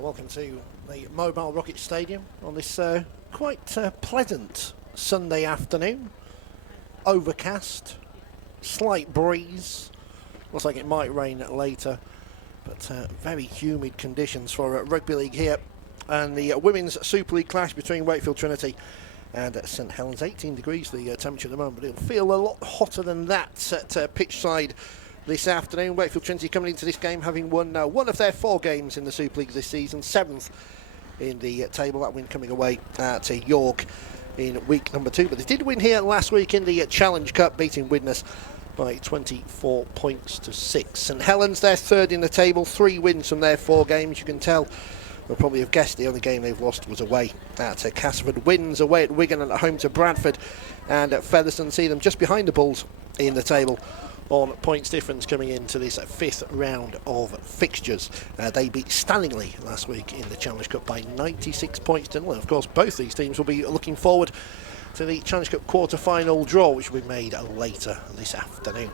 Welcome to the Mobile Rocket Stadium on this quite pleasant Sunday afternoon. Overcast, slight breeze, looks like it might rain later, but very humid conditions for Rugby League here. And the Women's Super League clash between Wakefield Trinity and St Helens. 18 degrees the temperature at the moment, but it'll feel a lot hotter than that at pitch side this afternoon. Wakefield Trinity coming into this game having won one of their 4 games in the Super League this season, 7th in the table. That win coming away to York in week number 2, but they did win here last week in the Challenge Cup, beating Widnes by 24 points to 6. St Helens, they're 3rd in the table, 3 wins from their 4 games. You can tell, you'll probably have guessed, the only game they've lost was away at Castleford. Wins away at Wigan and at home to Bradford and at Featherstone. See them just behind the Bulls in the table on points difference coming into this 5th round of fixtures. They beat Stanley last week in the Challenge Cup by 96 points to 0. Of course, both these teams will be looking forward to the Challenge Cup quarter-final draw, which will be made later this afternoon.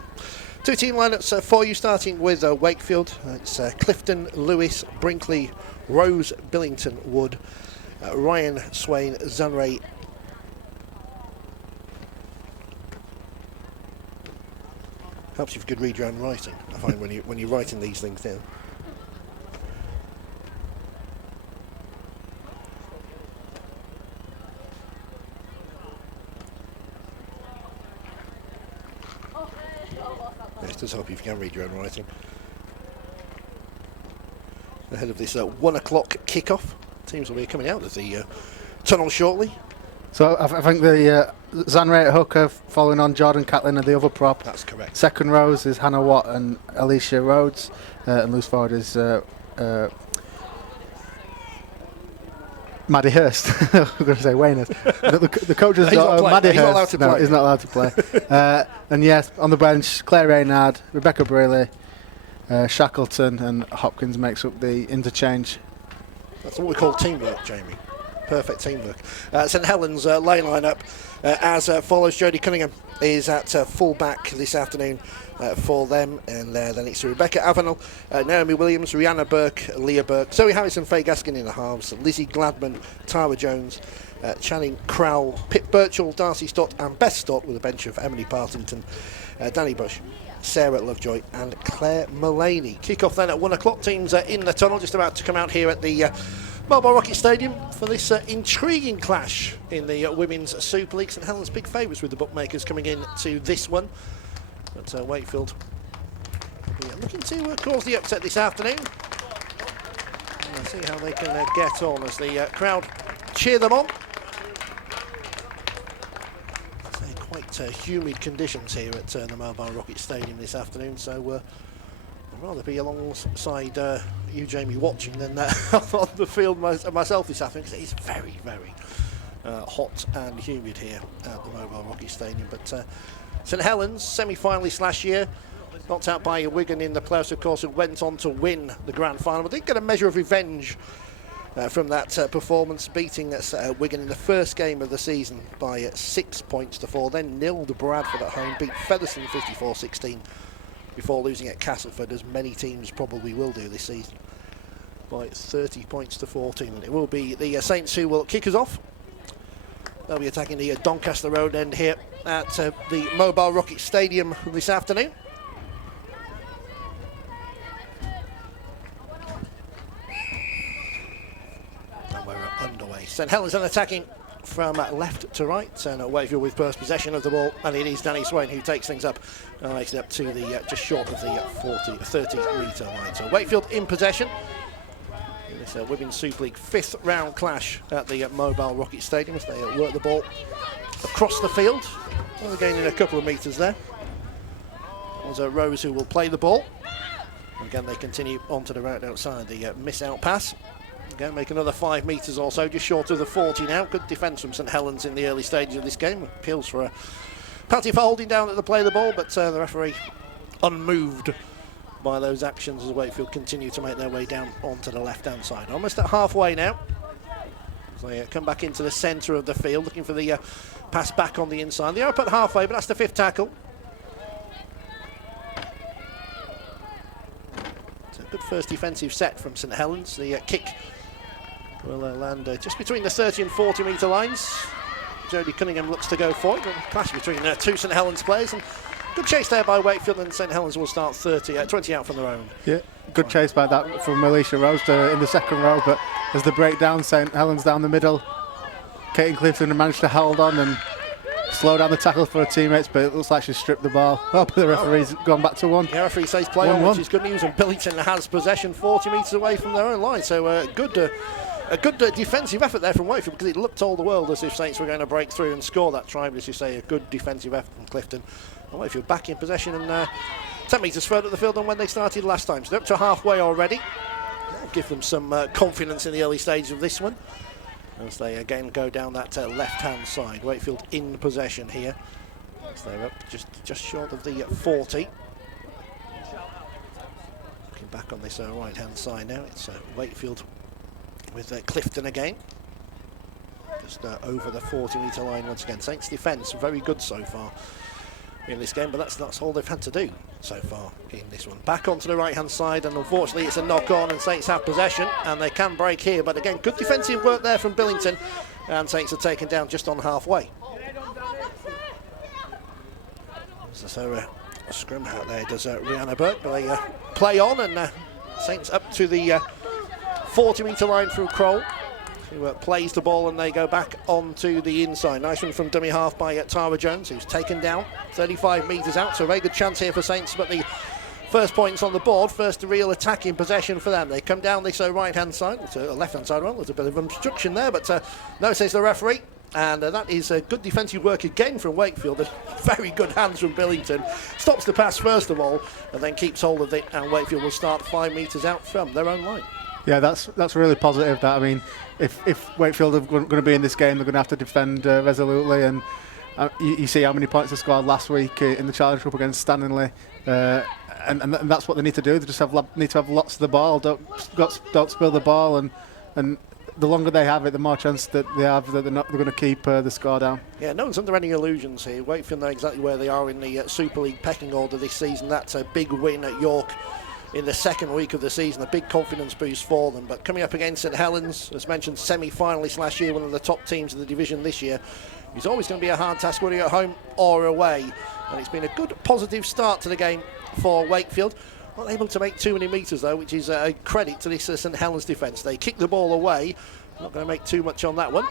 2 team lineups for you, starting with Wakefield. It's Clifton, Lewis, Brinkley, Rose, Billington, Wood, Ryan, Swain, Zanray, helps if you could read your own writing, I find, when you're writing these things down. Yes, does help if you can read your own writing. Ahead of this 1 o'clock kickoff, teams will be coming out of the tunnel shortly. So I think the Zanray at hooker, following on Jordan Catlin and the other prop. That's correct. Second rows is Hannah Watt and Alicia Rhodes, and loose forward is Maddie Hurst. I'm going to say Wayne Hurst. The coach is Maddie Hurst. No, he's not allowed to play. And yes, on the bench, Claire Reynard, Rebecca Brealey, Shackleton and Hopkins makes up the interchange. That's what we call teamwork, Jamie. Perfect teamwork. St Helens lane line-up as follows. Jodie Cunningham is at full-back this afternoon for them, and then it's Rebecca Avenel, Naomi Williams, Rihanna Burke, Leah Burke, Zoe Harrison, Faye Gaskin in the halves, Lizzie Gladman, Tara Jones, Channing Crowell, Pip Birchall, Darcy Stott and Beth Stott, with a bench of Emily Partington, Danny Bush, Sarah Lovejoy and Claire Mullaney. Kick-off then at 1 o'clock. Teams in the tunnel, just about to come out here at the Mobile Rocket Stadium for this intriguing clash in the Women's Super League. St Helens big favourites with the bookmakers coming in to this one, but Wakefield looking to cause the upset this afternoon. And see how they can get on as the crowd cheer them on. Quite humid conditions here at the Mobile Rocket Stadium this afternoon, so I'd rather be alongside you, Jamie, watching than on the field myself this afternoon, because it is very, very hot and humid here at the Mobile Rocket Stadium. But St Helens, semi-finalist last year, knocked out by Wigan in the playoffs, of course, who went on to win the grand final. But they get a measure of revenge from that performance, beating Wigan in the first game of the season by 6 points to 4. Then nilled Bradford at home, beat Featherstone 54-16. Before losing at Castleford, as many teams probably will do this season, by 30 points to 14. And it will be the Saints who will kick us off. They'll be attacking the Doncaster Road end here at the Mobile Rocket Stadium this afternoon. And we're underway. St Helens then attacking from left to right, and Wakefield with first possession of the ball, and it is Danny Swain who takes things up and makes it up to the just short of the 30-metre line. So Wakefield in possession in this Women's Super League 5th round clash at the Mobile Rocket Stadium as they work the ball across the field. Well, they're gaining a couple of metres there. There's Rose who will play the ball. Again, they continue onto the route outside the miss-out pass. Again, make another 5 metres or so, just short of the 40 now. Good defence from St Helens in the early stages of this game. Appeals for a penalty for holding down at the play of the ball, but the referee unmoved by those actions as Wakefield continue to make their way down onto the left-hand side. Almost at halfway now. As they come back into the centre of the field, looking for the pass back on the inside. They are up at halfway, but that's the 5th tackle. It's a good first defensive set from St Helens. The kick will land just between the 30 and 40 metre lines. Jodie Cunningham looks to go for it. Clash between two St Helens players, and good chase there by Wakefield, and St Helens will start 20 out from their own. Yeah, good chase by that from Alicia Rose in the second row, but as the breakdown, St Helens down the middle, Katie Clifton managed to hold on and slow down the tackle for her teammates, but it looks like she stripped the ball. Oh, but the referee's gone back to 1. The referee says play on, which is good news, and Billington has possession 40 metres away from their own line, so a good defensive effort there from Wakefield, because it looked all the world as if Saints were going to break through and score that try, but as you say, a good defensive effort from Clifton. And Wakefield back in possession and 10 metres further up the field than when they started last time, so they're up to halfway already. That'll give them some confidence in the early stages of this one, as they again go down that left-hand side. Wakefield in possession here, as they're up just short of the 40. Looking back on this right-hand side now, it's Wakefield with Clifton again, just over the 40 metre line once again. Saints' defence very good so far in this game, but that's all they've had to do so far in this one. Back onto the right-hand side, and unfortunately it's a knock-on, and Saints have possession, and they can break here, but again, good defensive work there from Billington, and Saints are taken down just on halfway. So a scrum out there does Rihanna Burke, but they play on, and Saints up to the 40 metre line through Kroll, who plays the ball, and they go back onto the inside. Nice one from dummy half by Tara Jones, who's taken down 35 metres out, so a very good chance here for Saints, but the first points on the board, first real attacking possession for them. They come down this right-hand side, to left-hand side, well, there's a bit of obstruction there, but no, says the referee, and that is good defensive work again from Wakefield. Very good hands from Billington. Stops the pass first of all, and then keeps hold of it, and Wakefield will start 5 metres out from their own line. Yeah, that's really positive. That, I mean, if Wakefield are going to be in this game, they're going to have to defend resolutely, and you see how many points they scored last week in the Challenge Cup against Stanley, and that's what they need to do. They just need to have lots of the ball. Don't spill the ball, and the longer they have it, the more chance that they have that they're going to keep the score down. Yeah, no one's under any illusions here. Wakefield know exactly where they are in the Super League pecking order this season. That's a big win at York in the second week of the season, a big confidence boost for them. But coming up against St Helens, as mentioned, semi-finalist last year, one of the top teams of the division this year, it's always going to be a hard task, whether you're at home or away. And it's been a good, positive start to the game for Wakefield. Not able to make too many metres though, which is a credit to this St Helens defence. They kick the ball away, not going to make too much on that one.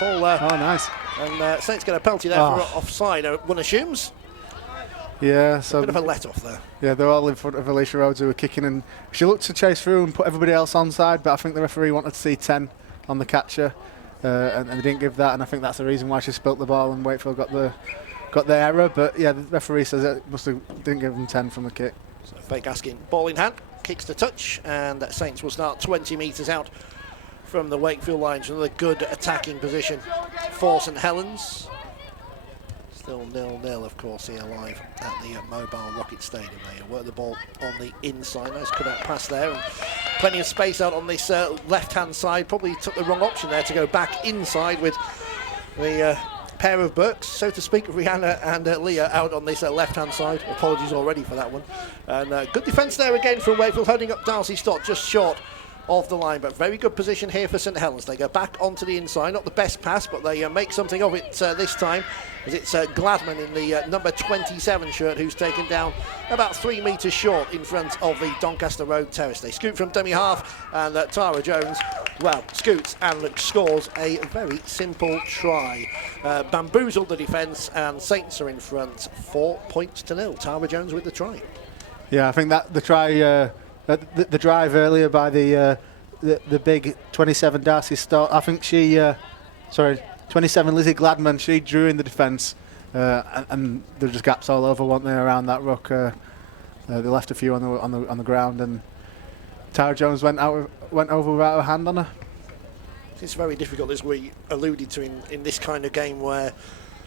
Ball, oh, nice. And Saints get a penalty there for offside, one assumes. Yeah, so a bit of a let-off there. Yeah, they're all in front of Alicia Rhodes, who were kicking, and she looked to chase through and put everybody else onside, but I think the referee wanted to see 10 on the catcher, and they didn't give that, and I think that's the reason why she spilt the ball and Wakefield got the error. But yeah, the referee says it didn't give them 10 from the kick. So Fake Askin, ball in hand, kicks the touch, and Saints will start 20 metres out from the Wakefield lines. Another good attacking position for St Helens. Still 0-0, of course, here live at the Mobile Rocket Stadium. They work the ball on the inside. Nice cut out pass there, and plenty of space out on this left-hand side. Probably took the wrong option there to go back inside with the pair of Burks, so to speak, Rihanna and Leah out on this left-hand side. Apologies already for that one. And good defence there again from Wakefield, holding up Darcy Stott just short of the line, but very good position here for St Helens. They go back onto the inside, not the best pass, but they make something of it this time, as it's Gladman in the number 27 shirt who's taken down about 3 metres short in front of the Doncaster Road Terrace. They scoot from dummy half, and Tara Jones, well, scoots and scores a very simple try. Bamboozled the defence, and Saints are in front 4-0. Tara Jones with the try. Yeah, I think that the try, the drive earlier by the big 27 Darcy Stott, I think she, 27 Lizzie Gladman, she drew in the defence, and there were just gaps all over, weren't there, around that ruck. They left a few on the ground, and Tara Jones went over without a hand on her. It's very difficult, as we alluded to in this kind of game, where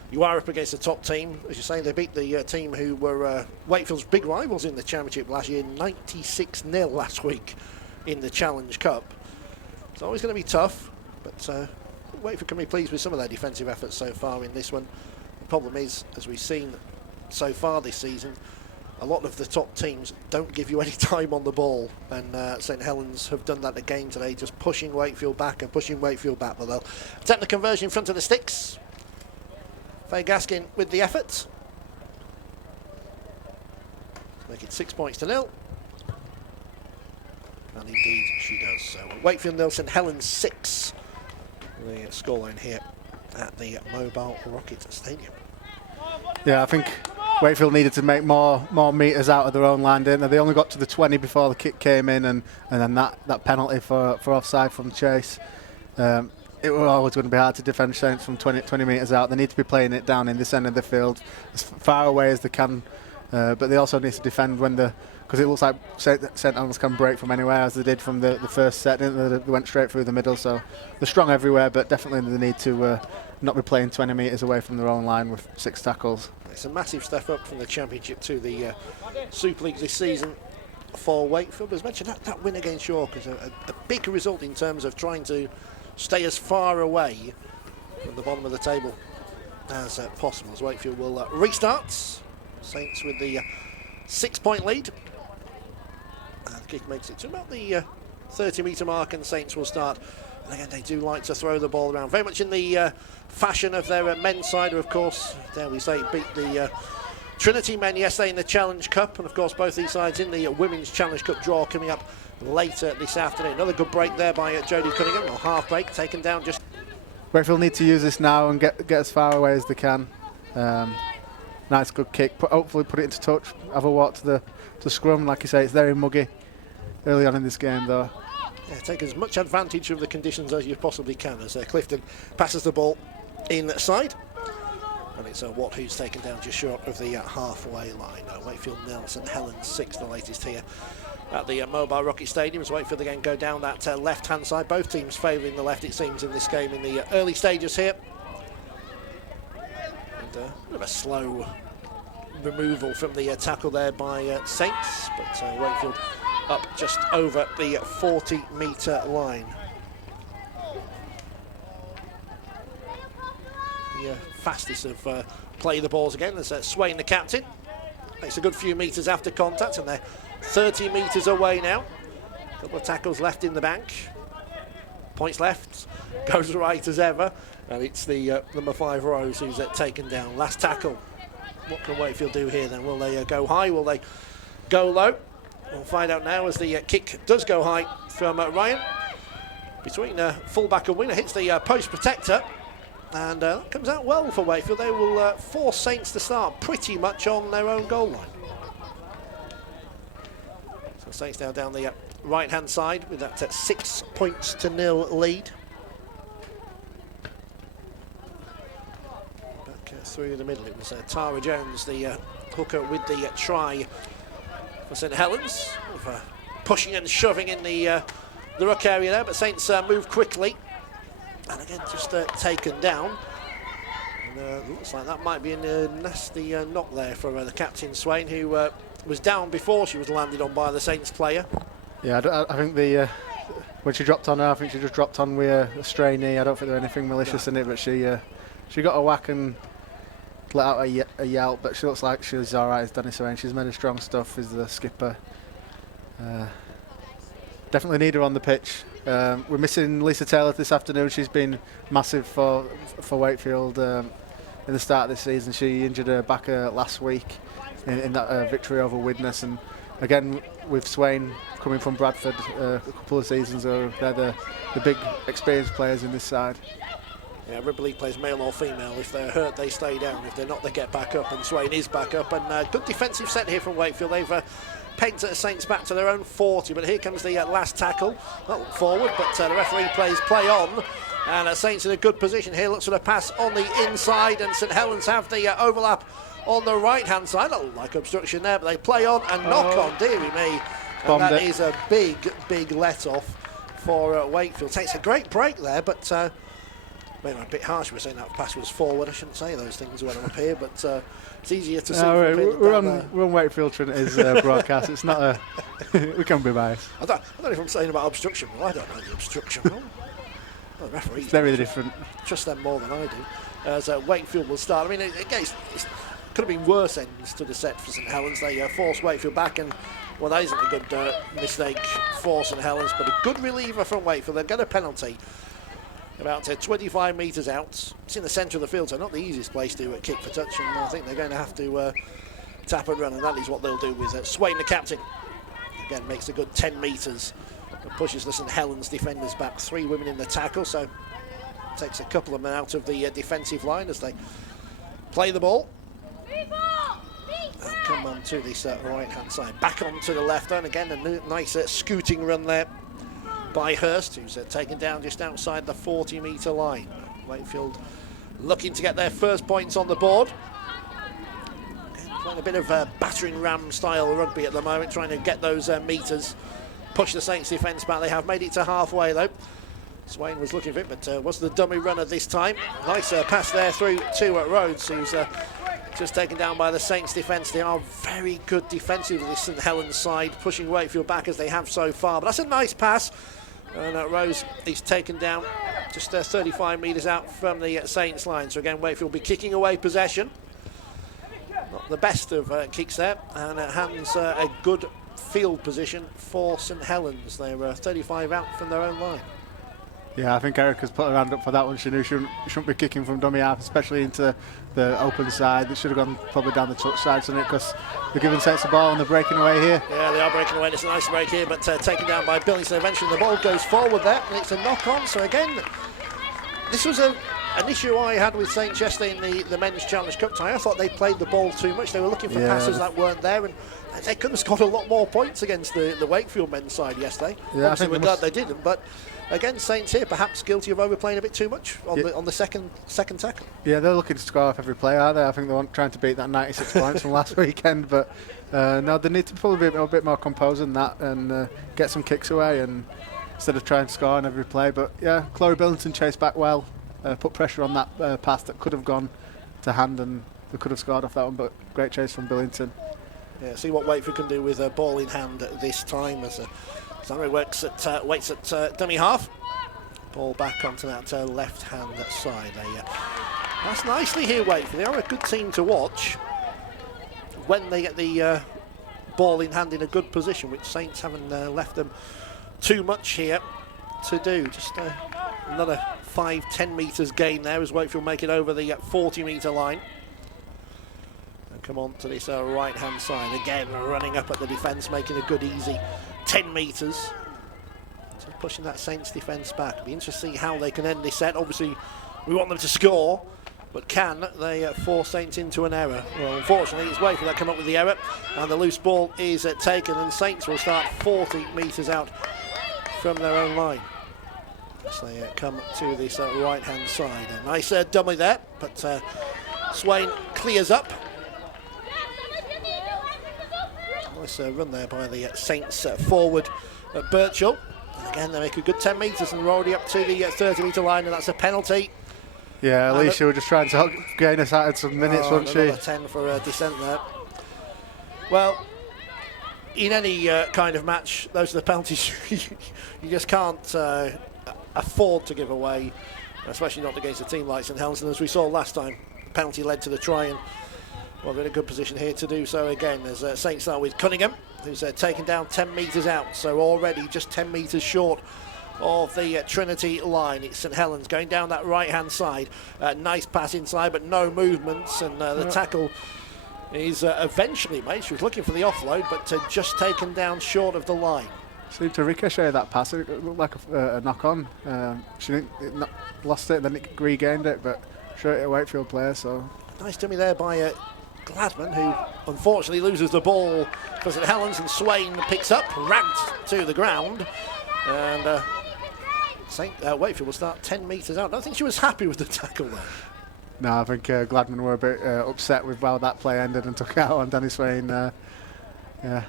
you are up against a top team. As you say, they beat the team who were Wakefield's big rivals in the Championship last year, 96-0 last week in the Challenge Cup. It's always going to be tough, but Wakefield can be pleased with some of their defensive efforts so far in this one. The problem is, as we've seen so far this season, a lot of the top teams don't give you any time on the ball, and St Helens have done that again today, just pushing Wakefield back and pushing Wakefield back. But they'll attempt the conversion in front of the sticks. Faye Gaskin with the effort. Make it 6-0. And indeed she does. So Wakefield 0, St Helens 6. The scoreline here at the Mobile Rocket Stadium. Yeah, I think Wakefield needed to make more metres out of their own line, didn't they? They only got to the 20 before the kick came in, and then that penalty for offside from Chase. It was always going to be hard to defend Saints from 20 metres out. They need to be playing it down in this end of the field as far away as they can, but they also need to defend because it looks like St Helens can break from anywhere, as they did from the first set. They went straight through the middle, so they're strong everywhere, but definitely they need to not be playing 20 metres away from their own line with 6 tackles. It's a massive step up from the Championship to the Super League this season for Wakefield. As mentioned, that win against York is a big result in terms of trying to stay as far away from the bottom of the table as possible. As Wakefield will restart. Saints with the 6-point lead. The kick makes it to about the 30-metre mark, and Saints will start. And again, they do like to throw the ball around, very much in the fashion of their men's side, who, of course, dare we say, beat the Trinity men yesterday in the Challenge Cup, and of course both these sides in the Women's Challenge Cup draw coming up later this afternoon. Another good break there by Jodie Cunningham, or half break, taken down just... Wakefield need to use this now and get as far away as they can. Nice good kick, hopefully put it into touch, have a walk to scrum. Like you say, it's very muggy early on in this game though. Yeah, take as much advantage of the conditions as you possibly can, as Clifton passes the ball inside. And it's Watt who's taken down just short of the halfway line. Wakefield 0, St Helens 6, the latest here at the Mobile Rocket Stadium. As Wakefield again go down that left-hand side. Both teams favouring the left, it seems, in this game in the early stages here. And a bit of a slow removal from the tackle there by Saints, but Wakefield up just over the 40-metre line. The fastest of play the balls again as Swain, the captain, makes a good few metres after contact, and they're 30 metres away now. A couple of tackles left in the bank. Points left, goes right as ever, and it's the number 5 Rose who's taken down. Last tackle. What can Wakefield do here then? Will they go high? Will they go low? We'll find out now as the kick does go high from Ryan. Between fullback and winger, hits the post protector, and that comes out well for Wakefield. They will force Saints to start pretty much on their own goal line. So Saints now down the right-hand side with that 6-0 lead. Back through the middle, it was Tara Jones, the hooker, with the try for St Helens, pushing and shoving in the ruck area there, but Saints move quickly, and again just taken down. And looks like that might be a nasty knock there for the captain Swain, who was down before she was landed on by the Saints player. Yeah, I think when she dropped on her, I think she just dropped on with a stray knee. I don't think there was anything malicious in it, but she got a whack and let out a yelp, but she looks like she's alright as Danny Swain. She's made a strong stuff as the skipper. Definitely need her on the pitch. We're missing Lisa Taylor this afternoon. She's been massive for Wakefield in the start of this season. She injured her back last week in that victory over Widnes, and again with Swain coming from Bradford a couple of seasons ago, they're the big experienced players in this side. Yeah, rugby league plays male or female. If they're hurt, they stay down. If they're not, they get back up, and Swain is back up. And good defensive set here from Wakefield. They've pegged Saints back to their own 40, but here comes the last tackle. Well, forward, but the referee plays play on. And Saints in a good position here. Looks for the pass on the inside, and St Helens have the overlap on the right-hand side. Not like obstruction there, but they play on and knock on, dearie me. And that is a big let-off for Wakefield. Takes a great break there, but maybe a bit harsh. We're saying that pass was forward. I shouldn't say those things when I'm up here, but it's easier to see. We're on Wakefield Trinity's broadcast. It's not a... we can be biased. I don't know if I'm saying about obstruction. Well, I don't know the obstruction rule. Well, the referees, it's very different. Trust them more than I do. As Wakefield will start. I mean, again, it's could have been worse ends to the set for St Helens. They forced Wakefield back, and well, that isn't a good mistake for St Helens, but a good reliever from Wakefield. They've got a penalty about 25 metres out. It's in the centre of the field, so not the easiest place to kick for touch, and I think they're going to have to tap and run, and that is what they'll do with Swain, the captain. Again, makes a good 10 metres and pushes the St Helens defenders back. 3 women in the tackle, so takes a couple of them out of the defensive line as they play the ball. And come on to this right-hand side. Back onto the left, and again a nice scooting run there by Hurst, who's taken down just outside the 40-metre line. Wakefield looking to get their first points on the board. Playing a bit of battering ram style rugby at the moment, trying to get those metres, push the Saints defence back. They have made it to halfway though. Swain was looking for it, but was the dummy runner this time. Nice pass there through to Rhodes, who's just taken down by the Saints defence. They are very good defensively, this St Helens side, pushing Wakefield back as they have so far. But that's a nice pass. And Rose is taken down just 35 metres out from the Saints line. So again, Wakefield will be kicking away possession. Not the best of kicks there, and it hands a good field position for St Helens. They're 35 out from their own line. Yeah, I think Erica's put her hand up for that one. She knew she shouldn't be kicking from dummy half, especially into the open side. They should have gone probably down the touch side, shouldn't it? Because they're giving Saints the ball and they're breaking away here. Yeah, they are breaking away. It's a nice break here, but taken down by Billington. Eventually the ball goes forward there, and it's a knock-on. So again, this was an issue I had with Saints yesterday in the Men's Challenge Cup tie. I thought they played the ball too much. They were looking for passes that weren't there, and they could have scored a lot more points against the Wakefield men's side yesterday. Yeah, obviously we're glad they didn't, but again, Saints here perhaps guilty of overplaying a bit too much on the second tackle. Yeah, they're looking to score off every play, are they? I think they're trying to beat that 96 points from last weekend, but no, they need to probably be a bit more composed than that and get some kicks away and instead of trying to score on every play. But yeah, Chloe Billington chased back well, put pressure on that pass that could have gone to hand and they could have scored off that one, but great chase from Billington. Yeah, see what Wakefield can do with a ball in hand this time as Sammy waits at dummy half. Ball back onto that left-hand side. That's nicely here, Wakefield. They are a good team to watch when they get the ball in hand in a good position, which Saints haven't left them too much here to do. Just another 5-10 metres gain there as Wakefield make it over the 40-metre line. And come on to this right-hand side. Again, running up at the defence, making a good, easy 10 metres. So pushing that Saints defence back. It'll be interesting to see how they can end this set. Obviously, we want them to score, but can they force Saints into an error? Well, unfortunately, it's Wakefield that come up with the error, and the loose ball is taken, and Saints will start 40 metres out from their own line. As they come to this right-hand side. A nice dummy there, but Swain clears up. Nice run there by the Saints forward at Birchall. And again, they make a good 10 metres and we're already up to the 30-metre line, and that's a penalty. Yeah, Alicia was just trying to gain us out of some minutes, wasn't she? Another 10 for dissent there. Well, in any kind of match, those are the penalties you just can't afford to give away, especially not against a team like St Helens. And as we saw last time, the penalty led to the try, and well, they're in a good position here to do so again. As Saints start with Cunningham, who's taken down 10 metres out, so already just 10 metres short of the Trinity line. It's St Helens going down that right-hand side. Nice pass inside, but no movements, and the tackle is eventually made. She was looking for the offload, but just taken down short of the line. Seemed to ricochet that pass. It looked like a knock-on. She lost it and then it regained it, but straight a Wakefield player. So nice dummy there by Gladman, who unfortunately loses the ball for St Helens, and Swain picks up, ragged to the ground, and Wakefield will start 10 metres out. I don't think she was happy with the tackle there. No, I think Gladman were a bit upset with how that play ended and took it out on Danny Swain. Yeah.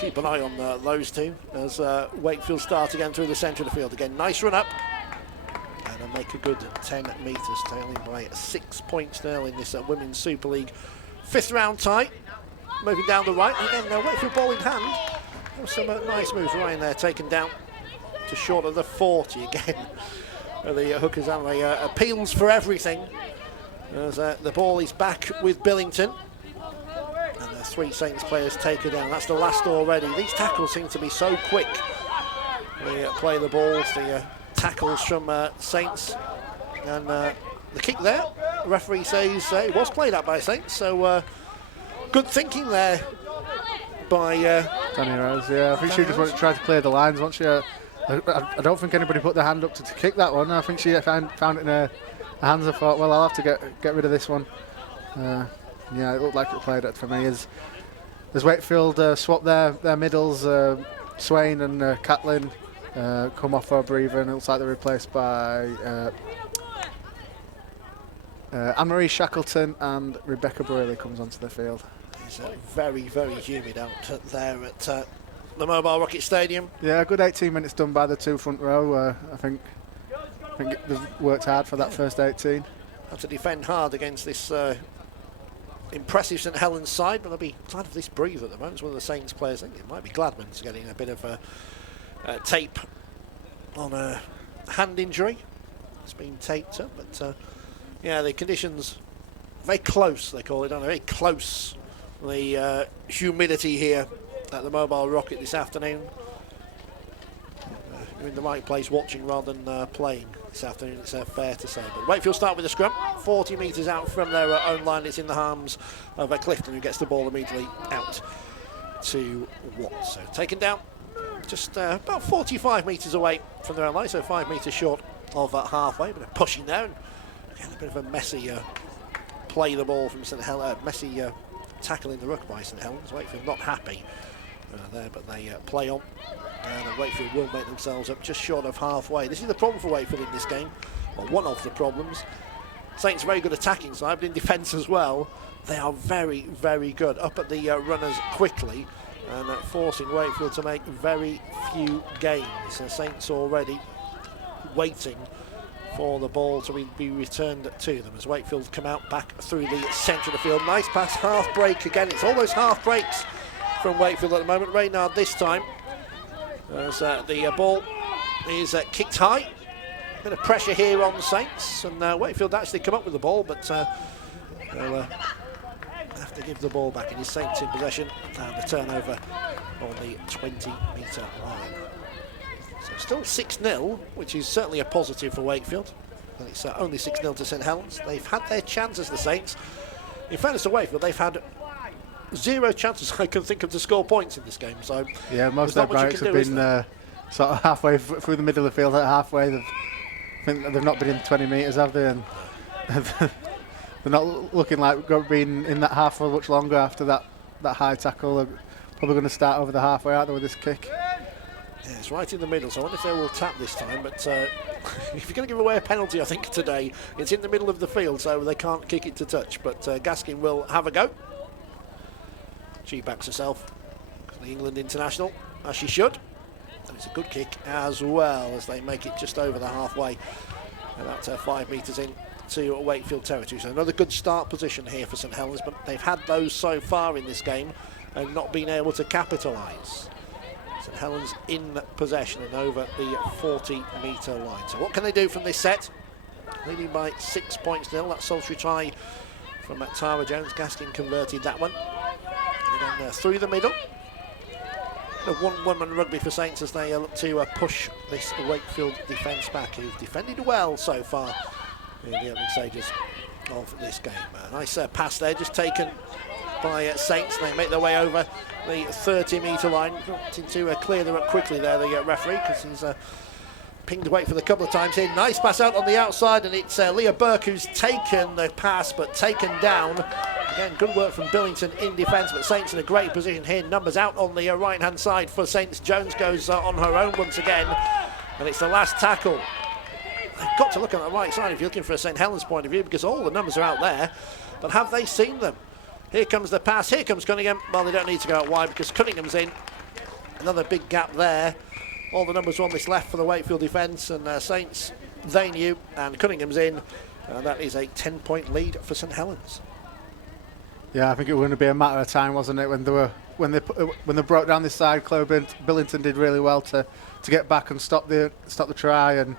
Keep an eye on those two as Wakefield start again through the centre of the field. Again, nice run up. And they'll make a good 10 metres, tailing by 6 points now in this Women's Super League 5th round tie. Moving down the right. Again, Wakefield ball in hand. There's some nice moves right in there, taken down to short of the 40 again. The hookers anyway, appeals for everything As the ball is back with Billington. And the 3 Saints players take her down. That's the last already. These tackles seem to be so quick. They play the balls, the tackles from Saints. And the kick there, the referee says it was played out by Saints. So good thinking there by Danny Rose. Yeah, I think she just wanted to try to clear the lines. Once she, I don't think anybody put their hand up to kick that one. I think she found it in her hands. I thought, well, I'll have to get rid of this one. Yeah, it looked like it played it for me. As Wakefield swap their middles, Swain and Catlin come off for a breather, and it looks like they're replaced by Anne-Marie Shackleton, and Rebecca Braley comes onto the field. It's very, very humid out there at the Mobile Rocket Stadium. Yeah, a good 18 minutes done by the 2 front row. I think they've worked hard for that first 18. Have to defend hard against this impressive St Helens side, but they'll be glad of this breather at the moment. It's one of the Saints players. I think it might be Gladman's getting a bit of tape on a hand injury. It's been taped up, but yeah, the conditions very close, they call it, aren't they? Very close. The humidity here at the Mobile Rocket this afternoon. You're in the right place watching rather than playing this afternoon, it's fair to say. But Wakefield start with a scrum, 40 metres out from their own line. It's in the arms of Clifton, who gets the ball immediately out to Watts. So taken down just about 45 metres away from their own line, so 5 metres short of halfway, but pushing there. And again, a bit of a messy play the ball from St Helens, messy tackle in the ruck by St Helens. Wakefield not happy there, but they play on. And Wakefield will make themselves up just short of halfway. This is the problem for Wakefield in this game, or one of the problems. Saints very good attacking side, but in defence as well, they are very, very good up at the runners quickly, and forcing Wakefield to make very few gains. Saints already waiting for the ball to be returned to them as Wakefield come out back through the centre of the field. Nice pass, half break again. It's all those half breaks from Wakefield at the moment. Reynard this time, as the ball is kicked high. Bit of pressure here on the Saints, and Wakefield actually come up with the ball, but they'll have to give the ball back. It is Saints in possession, and the turnover on the 20-metre line. So still 6-0, which is certainly a positive for Wakefield. And it's only 6-0 to St Helens. They've had their chances, the Saints. In fairness to Wakefield, they've had 0 chances I can think of to score points in this game. So yeah, most of their barracks have been sort of halfway through the middle of the field. At halfway, they've not been in 20 metres, have they? And they're not looking like being in that half for much longer after that high tackle. They're probably going to start over the halfway out there with this kick. Yeah, it's right in the middle, so I wonder if they will tap this time. But if you're going to give away a penalty, I think today, it's in the middle of the field, so they can't kick it to touch. But Gaskin will have a go. She backs herself, the England international, as she should. And it's a good kick as well, as they make it just over the halfway, about 5 metres in to Wakefield territory. So another good start position here for St Helens, but they've had those so far in this game and not been able to capitalise. St Helens in possession and over the 40-metre line. So what can they do from this set? Leading by 6 points nil. That solitary try from Tara Jones. Gaskin converted that one. And then through the middle. A one-man rugby for Saints as they look to push this Wakefield defence back, who've defended well so far in the opening stages of this game. Nice pass there, just taken by Saints. They make their way over the 30-metre line, wanting to clear the ruck quickly there, the referee, because he's pinged Wakefield a couple of times here. Nice pass out on the outside, and it's Leah Burke who's taken the pass, but taken down. Again, good work from Billington in defence, but Saints in a great position here. Numbers out on the right-hand side for Saints. Jones goes on her own once again, and it's the last tackle. They've got to look at the right side if you're looking for a St Helens point of view, because all the numbers are out there, but have they seen them? Here comes the pass, here comes Cunningham. Well, they don't need to go out wide because Cunningham's in. Another big gap there. All the numbers are on this left for the Wakefield defence, and Saints, they knew, and Cunningham's in. And that is a 10-point lead for St Helens. Yeah, I think it was going to be a matter of time, wasn't it? When they broke down this side, Chloe Billington did really well to get back and stop the try, and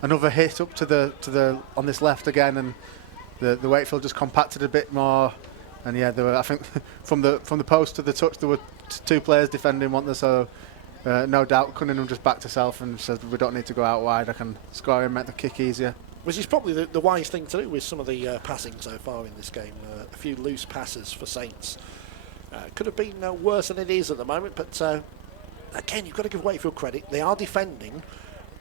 another hit up to the on this left again, and the Wakefield just compacted a bit more, and yeah, there were, I think from the post to the touch there were two players defending, weren't there? So no doubt Cunningham just backed herself and said we don't need to go out wide. I can score and make the kick easier. Which is probably the wise thing to do with some of the passing so far in this game. A few loose passes for Saints. Could have been worse than it is at the moment, but again, you've got to give Wakefield credit. They are defending.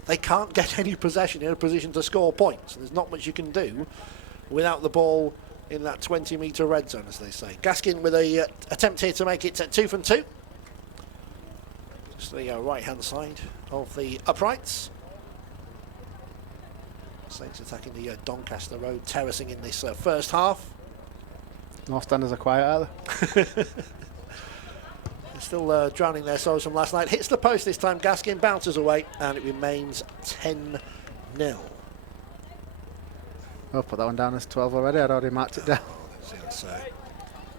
They can't get any possession in a position to score points. There's not much you can do without the ball in that 20-metre red zone, as they say. Gaskin with a attempt here to make it 2 from 2. Just the right-hand side of the uprights. Saints attacking the Doncaster Road, terracing in this first half. North Standers are quiet, are they? They're still drowning their sorrows from last night. Hits the post this time, Gaskin bounces away, and it remains 10-0. I'll put that one down as 12 already. I'd already marked it down.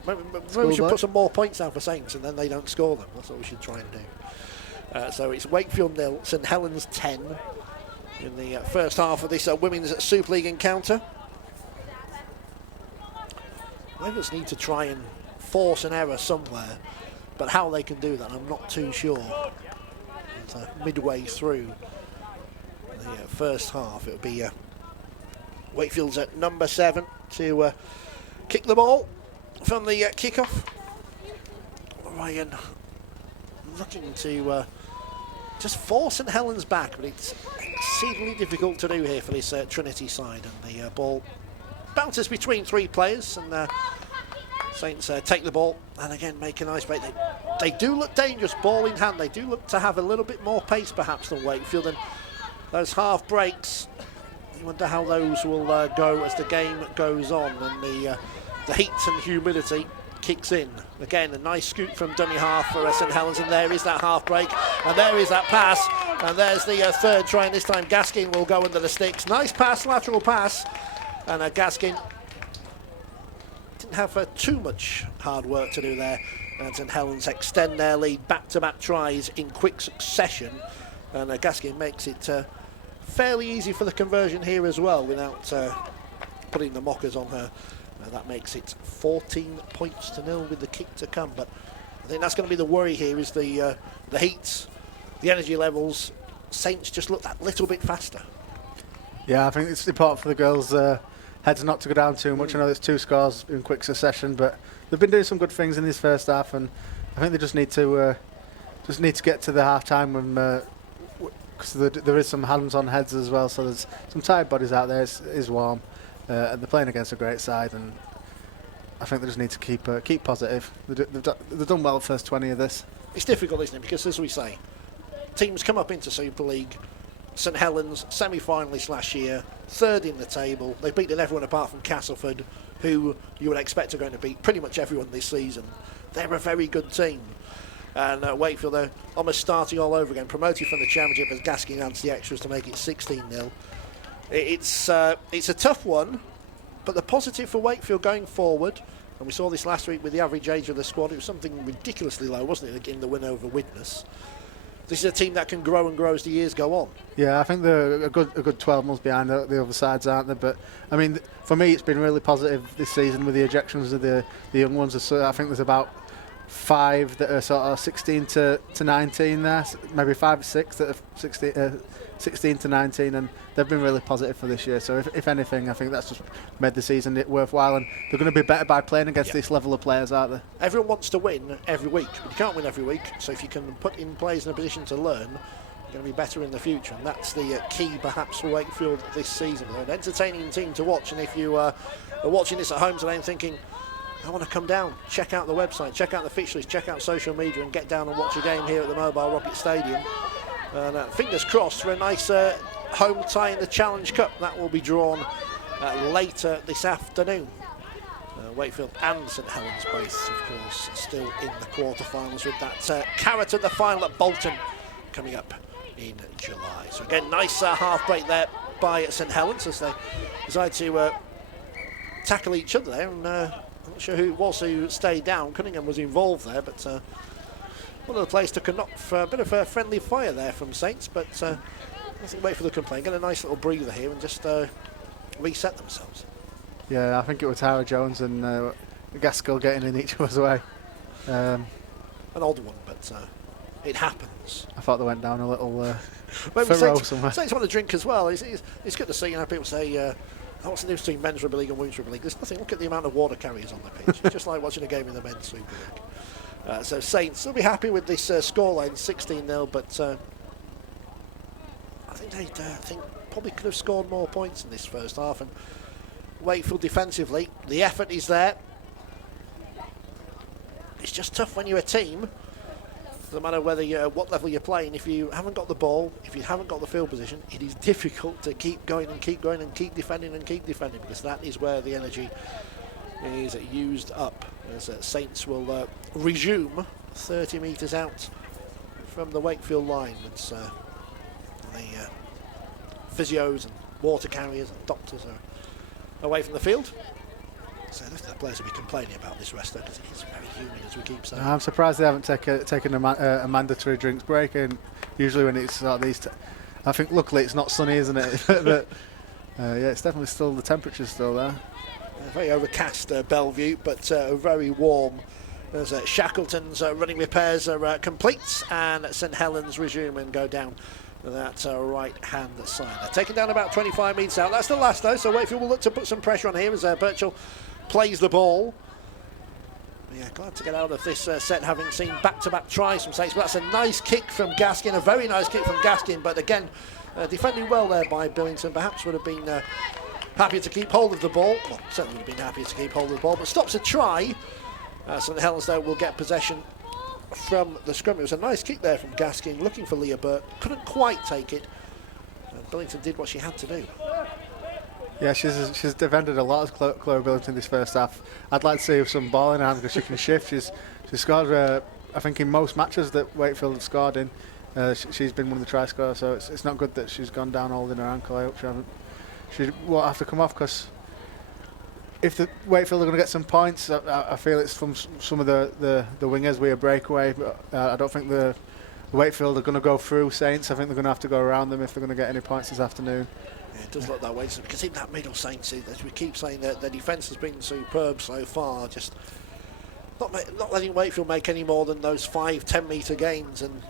Maybe we should put some more points down for Saints, and then they don't score them. That's what we should try and do. So it's Wakefield 0, St Helens 10 in the first half of this Women's Super League encounter. Ravens need to try and force an error somewhere, but how they can do that, I'm not too sure. Midway through the first half, it'll be Wakefield's at number 7 to kick the ball from the kickoff. Ryan looking to just force St Helens back, but it's exceedingly difficult to do here for this Trinity side. And the ball bounces between 3 players, and Saints take the ball and again make a nice break. They do look dangerous, ball in hand. They do look to have a little bit more pace perhaps than Wakefield, and those half breaks, you wonder how those will go as the game goes on and the heat and humidity kicks in. Again, a nice scoop from dummy half for St Helens, and there is that half break, and there is that pass, and there's the third try, and this time Gaskin will go under the sticks. Nice pass, lateral pass, and Gaskin didn't have too much hard work to do there, and St Helens extend their lead, back-to-back tries in quick succession, and Gaskin makes it fairly easy for the conversion here as well without putting the mockers on her. That makes it 14 points to 0 with the kick to come, but I think that's going to be the worry here, is the heat, the energy levels. Saints just look that little bit faster. Yeah, I think it's important for the girls' heads not to go down too much. I know there's 2 scores in quick succession, but they've been doing some good things in this first half, and I think they just need to get to the half time when because there is some hands on heads as well, so there's some tired bodies out there. It is warm. And they're playing against a great side, and I think they just need to keep positive. They've done well the first 20 of this. It's difficult, isn't it? Because as we say, teams come up into Super League. St Helens, semi-finalists last year, 3rd in the table. They've beaten everyone apart from Castleford, who you would expect are going to beat pretty much everyone this season. They're a very good team. And Wakefield are almost starting all over again, promoted from the Championship as Gaskin adds the extras to make it 16-0. It's a tough one, but the positive for Wakefield going forward, and we saw this last week with the average age of the squad, it was something ridiculously low, wasn't it, in the win over Widnes. This is a team that can grow and grow as the years go on. Yeah, I think they're a good 12 months behind the other sides, aren't they? But I mean, for me, it's been really positive this season with the ejections of the young ones. I think there's about 5 that are sort of 16 to 19 there, maybe 5 or 6 that are 16 to 19, and they've been really positive for this year. So if anything, I think that's just made the season worthwhile, and they're going to be better by playing against this level of players, aren't they? Everyone wants to win every week, but you can't win every week. So if you can put in players in a position to learn, you're going to be better in the future, and that's the key perhaps for Wakefield this season. They're an entertaining team to watch, and if you are watching this at home today and thinking, I want to come down, check out the website, check out the fixture list, check out social media, and get down and watch a game here at the Mobile Rocket Stadium. And fingers crossed for a nice home tie in the Challenge Cup. That will be drawn later this afternoon. Wakefield and St Helens both, of course, still in the quarterfinals, with that carrot at the final at Bolton coming up in July. So again, nice half break there by St Helens as they decide to tackle each other there. And I'm not sure who it was who stayed down. Cunningham was involved there, but one of the players took a knock for a bit of a friendly fire there from Saints, but I think Wakefield can play, get a nice little breather here and just reset themselves. Yeah, I think it was Tara Jones and Gaskell getting in each other's way. An odd one, but it happens. I thought they went down a little somewhere. Saints want to drink as well. It's good to see, you know, people say, what's the difference between men's rugby league and women's rugby league? There's nothing. Look at the amount of water carriers on the pitch. It's just like watching a game in the men's Super League. So Saints will be happy with this scoreline, 16-0, but I think they probably could have scored more points in this first half. And Wakefield defensively, the effort is there. It's just tough when you're a team. No matter whether what level you're playing, if you haven't got the ball, if you haven't got the field position, it is difficult to keep going and keep going and keep defending because that is where the energy is used up. As Saints will resume 30 metres out from the Wakefield line. It's the physios and water carriers and doctors are away from the field. So the players will be complaining about this rest because it is very humid, as we keep saying. I'm surprised they haven't taken a mandatory drinks break, and usually when it's like these, I think luckily it's not sunny, isn't it? But yeah, it's definitely still, the temperature's still there. Very overcast Bellevue, but very warm. As Shackleton's running repairs are complete, and St Helens resume and go down that right-hand side. They're taking down about 25 metres out. That's the last, though, so Wakefield will look to put some pressure on here as Birchall plays the ball. Yeah, glad to get out of this set, having seen back-to-back tries from Saints. But that's a nice kick from Gaskin, a very nice kick from Gaskin. But again, defending well there by Billington. Perhaps would have been happy to keep hold of the ball. Well, certainly would have been happy to keep hold of the ball, but stops a try. St Helens, though, will get possession from the scrum. It was a nice kick there from Gaskin, looking for Leah Burke. Couldn't quite take it. And Billington did what she had to do. Yeah, she's defended a lot of Chloe Billington this first half. I'd like to see some ball in her hand because she can shift. She's scored, I think, in most matches that Wakefield have scored in. She's been one of the try scorers, so it's not good that she's gone down holding her ankle. I hope she won't have to come off, because if the Wakefield are going to get some points, I feel it's from some of the wingers via breakaway. But I don't think the Wakefield are going to go through Saints. I think they're going to have to go around them if they're going to get any points this afternoon. Yeah, it does look that way, because in that middle, Saints, as we keep saying, that the defence has been superb so far. Just not letting Wakefield make any more than those 5-10 metre gains, and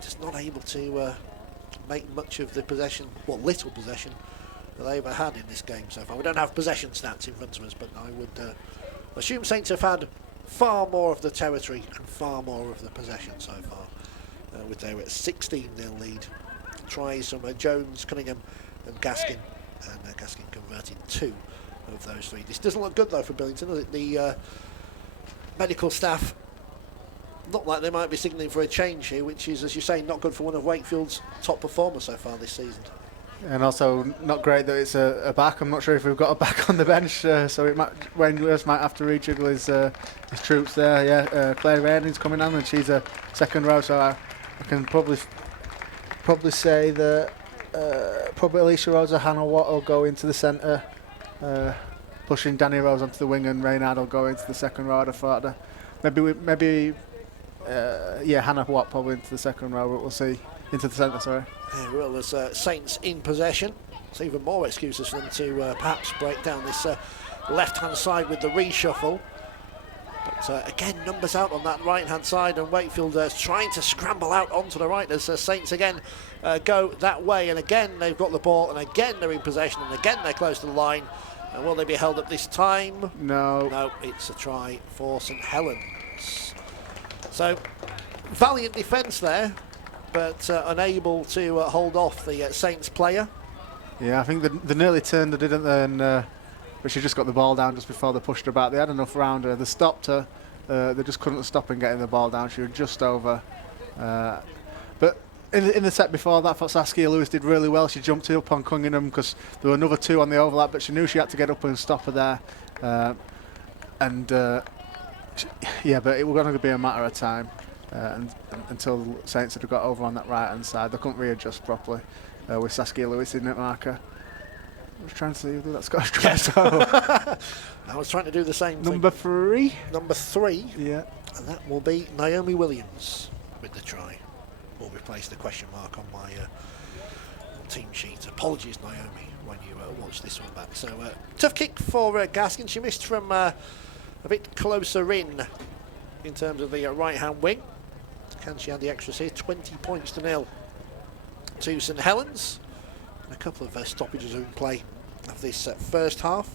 just not able to make much of the possession, what little possession that they've had in this game so far. We don't have possession stats in front of us, but I would assume Saints have had far more of the territory and far more of the possession so far, with their 16-0 lead. Tries from Jones, Cunningham and Gaskin, and Gaskin converted 2 of those 3. This doesn't look good, though, for Billington, does it? The medical staff look like they might be signalling for a change here, which is, as you say, not good for one of Wakefield's top performers so far this season. And also not great that it's a back. I'm not sure if we've got a back on the bench, so it might, Wayne Lewis might have to rejiggle his troops there. Yeah, Claire Raining's coming on, and she's a second row, so I can probably say that probably Alicia Rose or Hannah Watt will go into the centre, pushing Danny Rose onto the wing, and Reynard will go into the second row. I'd have thought maybe Hannah Watt probably into the second row, but we'll see. Into the centre, sorry. Yeah, well, there's Saints in possession. It's even more excuses for them to perhaps break down this left-hand side with the reshuffle. But again, numbers out on that right-hand side, and Wakefield trying to scramble out onto the right as Saints again go that way. And again, they've got the ball, and again they're in possession, and again they're close to the line. And will they be held up this time? No. No, it's a try for St Helens. So, valiant defence there, but unable to hold off the Saints player. Yeah, I think they nearly turned her, didn't they? And but she just got the ball down just before they pushed her back. They had enough around her. They stopped her. They just couldn't stop in getting the ball down. She was just over. But in the set before that, I thought Saskia Lewis did really well. She jumped up on Cunningham because there were another 2 on the overlap, but she knew she had to get up and stop her there. But it was going to be a matter of time. Until Saints had got over on that right hand side. They couldn't readjust properly with Saskia Lewis in net marker. I was trying to see who that Scottish try. So I was trying to do the same thing. Number 3. Number 3. Yeah. And that will be Naomi Williams with the try. Will replace the question mark on my team sheet. Apologies, Naomi. when you watch this one back. So tough kick for Gaskin. She missed from a bit closer in terms of the right-hand wing. Can she add the extras here? 20 points to 0 to St Helens. And a couple of stoppages in play of this first half.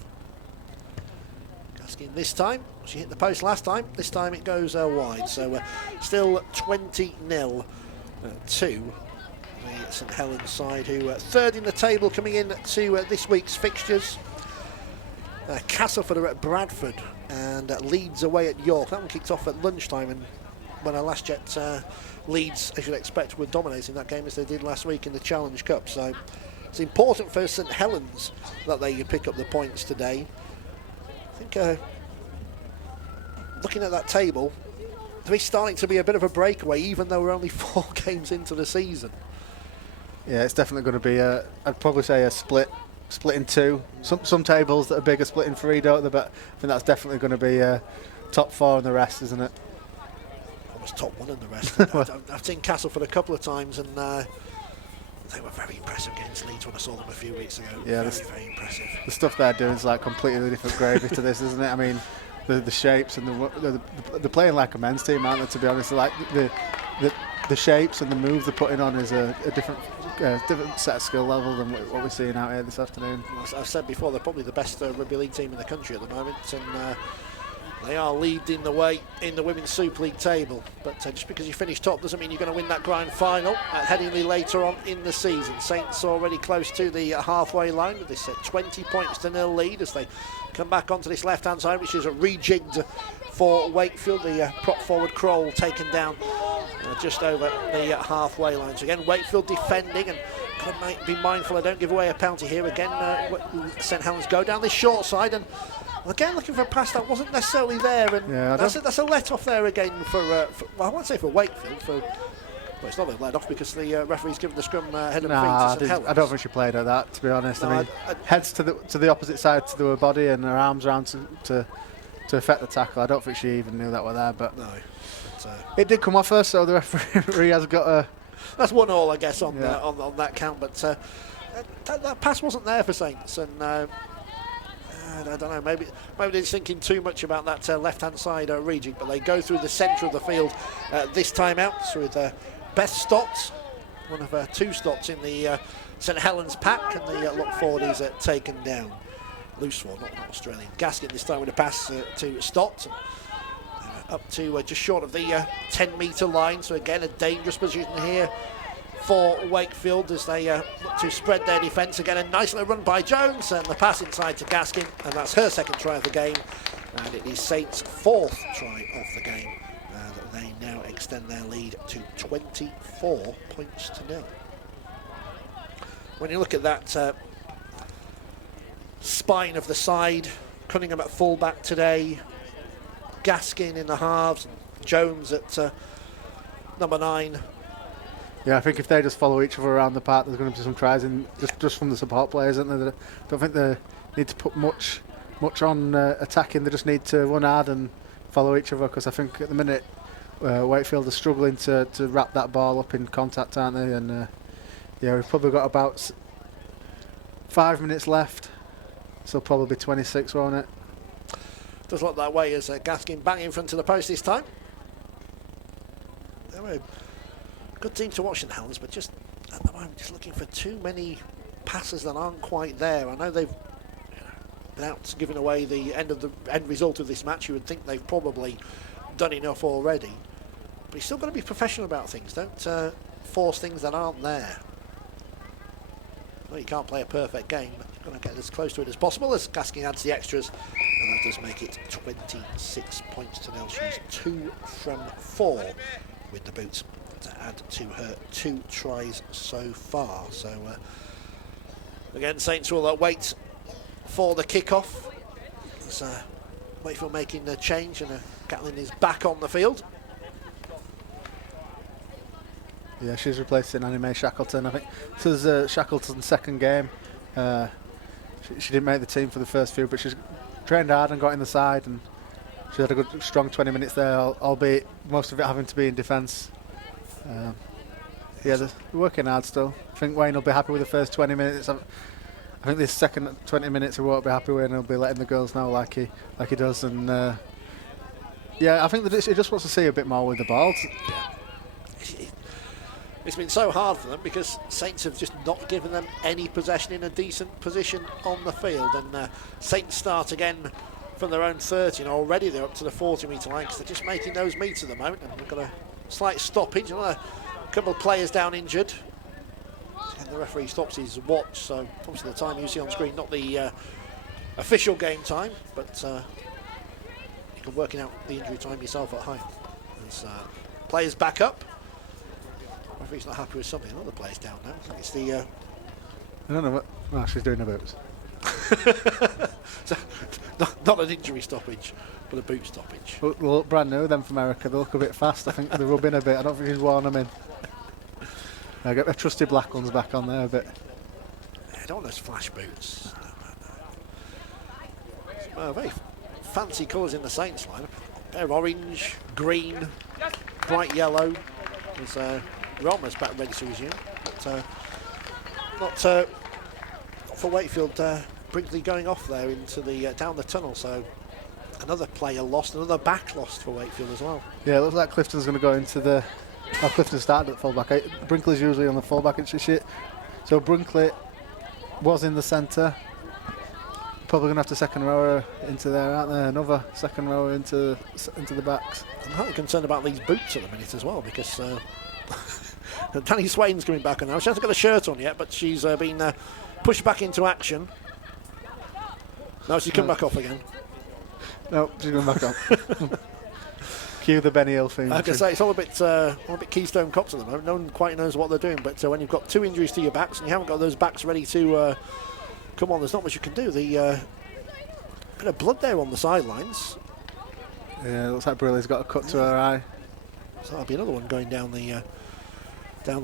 Gaskin this time. She hit the post last time. This time it goes wide. So still 20-0 to the St Helens side, who are third in the table coming in to this week's fixtures. Castleford are at Bradford and Leeds away at York. That one kicked off at lunchtime, and when I last checked, Leeds, as you'd expect, were dominating that game as they did last week in the Challenge Cup. So it's important for St Helens that they pick up the points today. I think looking at that table, they're starting to be a bit of a breakaway, even though we're only 4 games into the season. Yeah, it's definitely going to be I'd probably say a split in 2. Some tables that are bigger split in 3, don't they? But I think that's definitely going to be top 4 and the rest, isn't it? Almost top 1 and the rest. I've seen Castleford a couple of times, and they were very impressive against Leeds when I saw them a few weeks ago. Yeah, very impressive. The stuff they're doing is like completely different gravy to this, isn't it? I mean, the shapes and they're playing like a men's team, aren't they? To be honest, like the shapes and the moves they're putting on is a different set of skill level than what we're seeing out here this afternoon. I've said before, they're probably the best rugby league team in the country at the moment, and they are leading the way in the Women's Super League table. But just because you finish top doesn't mean you're going to win that grand final at Headingley later on in the season. Saints already close to the halfway line with this 20 points to 0 lead as they come back onto this left-hand side, which is rejigged for Wakefield. The prop forward Kroll taken down just over the halfway line. So again, Wakefield defending, and got to be mindful I don't give away a penalty here. Again, St Helens go down this short side, and again looking for a pass that wasn't necessarily there, and yeah, that's a let-off there again for well, I won't say for Wakefield, well, it's not a let-off because the referee's given the scrum head and feet to St Helens. I don't think she played at that, to be honest. No, I mean, heads to the opposite side to her body and her arms around to affect the tackle. I don't think she even knew that were there, but no. It did come off her, so the referee has got a... That's 1-1, I guess, on that count, but that pass wasn't there for Saints, and I don't know, maybe they're thinking too much about that left-hand side rejig, but they go through the centre of the field this time out with Beth Stott, one of 2 Stotts in the St Helens pack, and the lock forward is taken down. Loose one, not Australian. Gaskin this time with a pass to Stott. Up to just short of the 10-metre line, so again a dangerous position here for Wakefield as they look to spread their defence. Again a nice little run by Jones, and the pass inside to Gaskin, and that's her 2nd try of the game, and it is Saints' 4th try of the game, and they now extend their lead to 24 points to 0. When you look at that spine of the side, Cunningham at fullback today, Gaskin in the halves, Jones at number 9. Yeah, I think if they just follow each other around the park, there's going to be some tries in just from the support players, isn't there? I don't think they need to put much on attacking. They just need to run hard and follow each other, because I think at the minute Wakefield are struggling to wrap that ball up in contact, aren't they? And yeah, we've probably got about 5 minutes left, so probably 26, won't it? Does look that way as Gaskin bang in front of the post this time. They're a good team to watch St Helens, but just at the moment just looking for too many passes that aren't quite there. I know they've, without giving away the end result of this match, you would think they've probably done enough already. But you've still got to be professional about things. Don't force things that aren't there. Well, you can't play a perfect game, but you've got to get as close to it as possible as Gaskin adds the extras, and that does make it 26 points to 0. She's 2 from 4 with the boots to add to her 2 tries so far. So again, Saints will wait for the kick-off. As Wakefield making the change, and Gatlin is back on the field. Yeah, she's replacing Anime Shackleton. I think this is Shackleton's 2nd game. She didn't make the team for the first few, but she's trained hard and got in the side, and she had a good, strong 20 minutes there, albeit most of it having to be in defence. Yeah, they're working hard still. I think Wayne will be happy with the first 20 minutes. I think this second 20 minutes he won't be happy with, and he'll be letting the girls know like he does. And yeah, I think that he just wants to see a bit more with the ball. It's been so hard for them because Saints have just not given them any possession in a decent position on the field. And Saints start again from their own 30, and already they're up to the 40-metre line because they're just making those metres at the moment. And we've got a slight stoppage, a couple of players down injured. And the referee stops his watch, so obviously the time you see on screen, not the official game time, but you can work out the injury time yourself at home. As players back up. Referee's not happy with something. Another player's down now. I think it's the... I don't know what... Well, she's doing her boots. So, not an injury stoppage, but a boot stoppage. Well, look brand new then from America. They look a bit fast. I think they're rubbing a bit. I don't think she's worn them in. I get the trusty black ones back on there a bit. I don't want those flash boots. No. Very fancy colours in the Saints lineup. They're orange, green, bright yellow. There's we're almost back ready to resume, but not for Wakefield. Brinkley going off there into the down the tunnel, so another player lost, another back lost for Wakefield as well. Yeah, it looks like Clifton's going to go into the... Clifton started at fullback. Brinkley's usually on the fullback and shit. So Brinkley was in the centre. Probably going to have to second rower into there, aren't they? Another second rower into the backs. I'm highly concerned about these boots at the minute as well, because Danny Swain's coming back on now. She hasn't got a shirt on yet, but she's been pushed back into action. Now she's come back off again. No, she's going back on. Cue the Benny Hill theme. Like I say, it's all a bit Keystone Cops at the moment. No one quite knows what they're doing, but when you've got two injuries to your backs and you haven't got those backs ready to come on, there's not much you can do. The bit of blood there on the sidelines. Yeah, it looks like Briley's got a cut to her eye. So that'll be another one going down the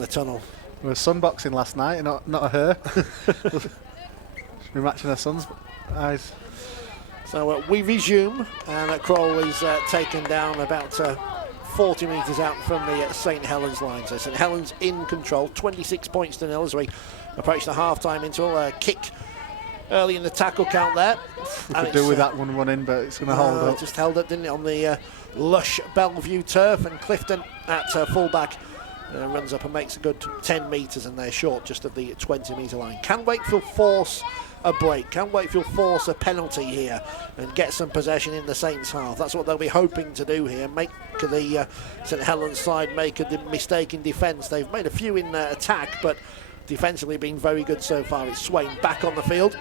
tunnel. We were sunboxing last night, not a her. She'll be matching her son's eyes. So we resume, and Kroll is taken down about 40 metres out from the St Helens line. So St Helens in control, 26 points to nil as we approach the half-time interval. Kick early in the tackle count there. We could do with that one running, but it's going to hold up. Just held up, didn't it, on the lush Bellevue turf, and Clifton at full-back runs up and makes a good 10 metres, and they're short just at the 20-metre line. Can Wakefield force a break? Can Wakefield force a penalty here and get some possession in the Saints half? That's what they'll be hoping to do here. Make the St Helens side make a mistake in defence. They've made a few in attack, but defensively been very good so far. It's Swain back on the field.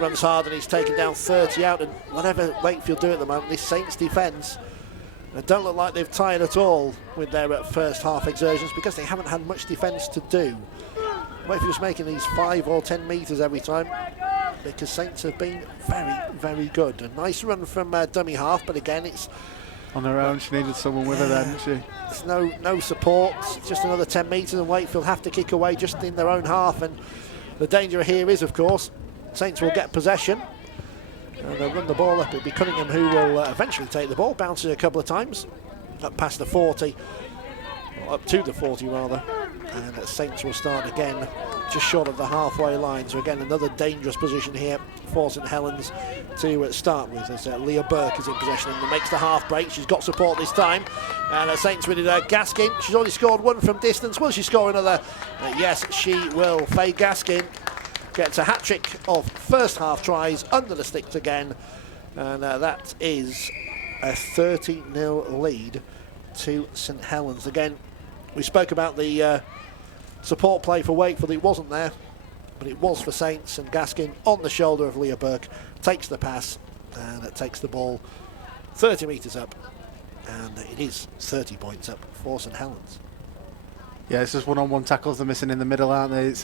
Runs hard and he's taken down 30 out, and whatever Wakefield do at the moment, this Saints defence, they don't look like they've tired at all with their first half exertions, because they haven't had much defence to do. Wakefield's making these 5 or 10 metres every time, because Saints have been very, very good. A nice run from dummy half, but again it's on her own. She needed someone with her then, didn't she? There's no support, just another 10 metres, and Wakefield have to kick away just in their own half. And the danger here is, of course, Saints will get possession and they'll run the ball up. It'll be Cunningham who will eventually take the ball, bounces a couple of times up past the 40, or up to the 40 rather, and Saints will start again just short of the halfway line. So again, another dangerous position here for St Helens to start with, as Leah Burke is in possession and makes the half break. She's got support this time, and Saints with it. Gaskin, she's already scored one from distance. Will she score another? Yes, she will. Faye Gaskin gets a hat-trick of first half tries under the sticks again, and that is a 30-0 lead to St Helens. Again, we spoke about the support play for Wakefield. It wasn't there, but it was for Saints, and Gaskin on the shoulder of Leah Burke takes the pass, and it takes the ball 30 metres up, and it is 30 points up for St Helens. Yeah, it's just one-on-one tackles they're missing in the middle, aren't they?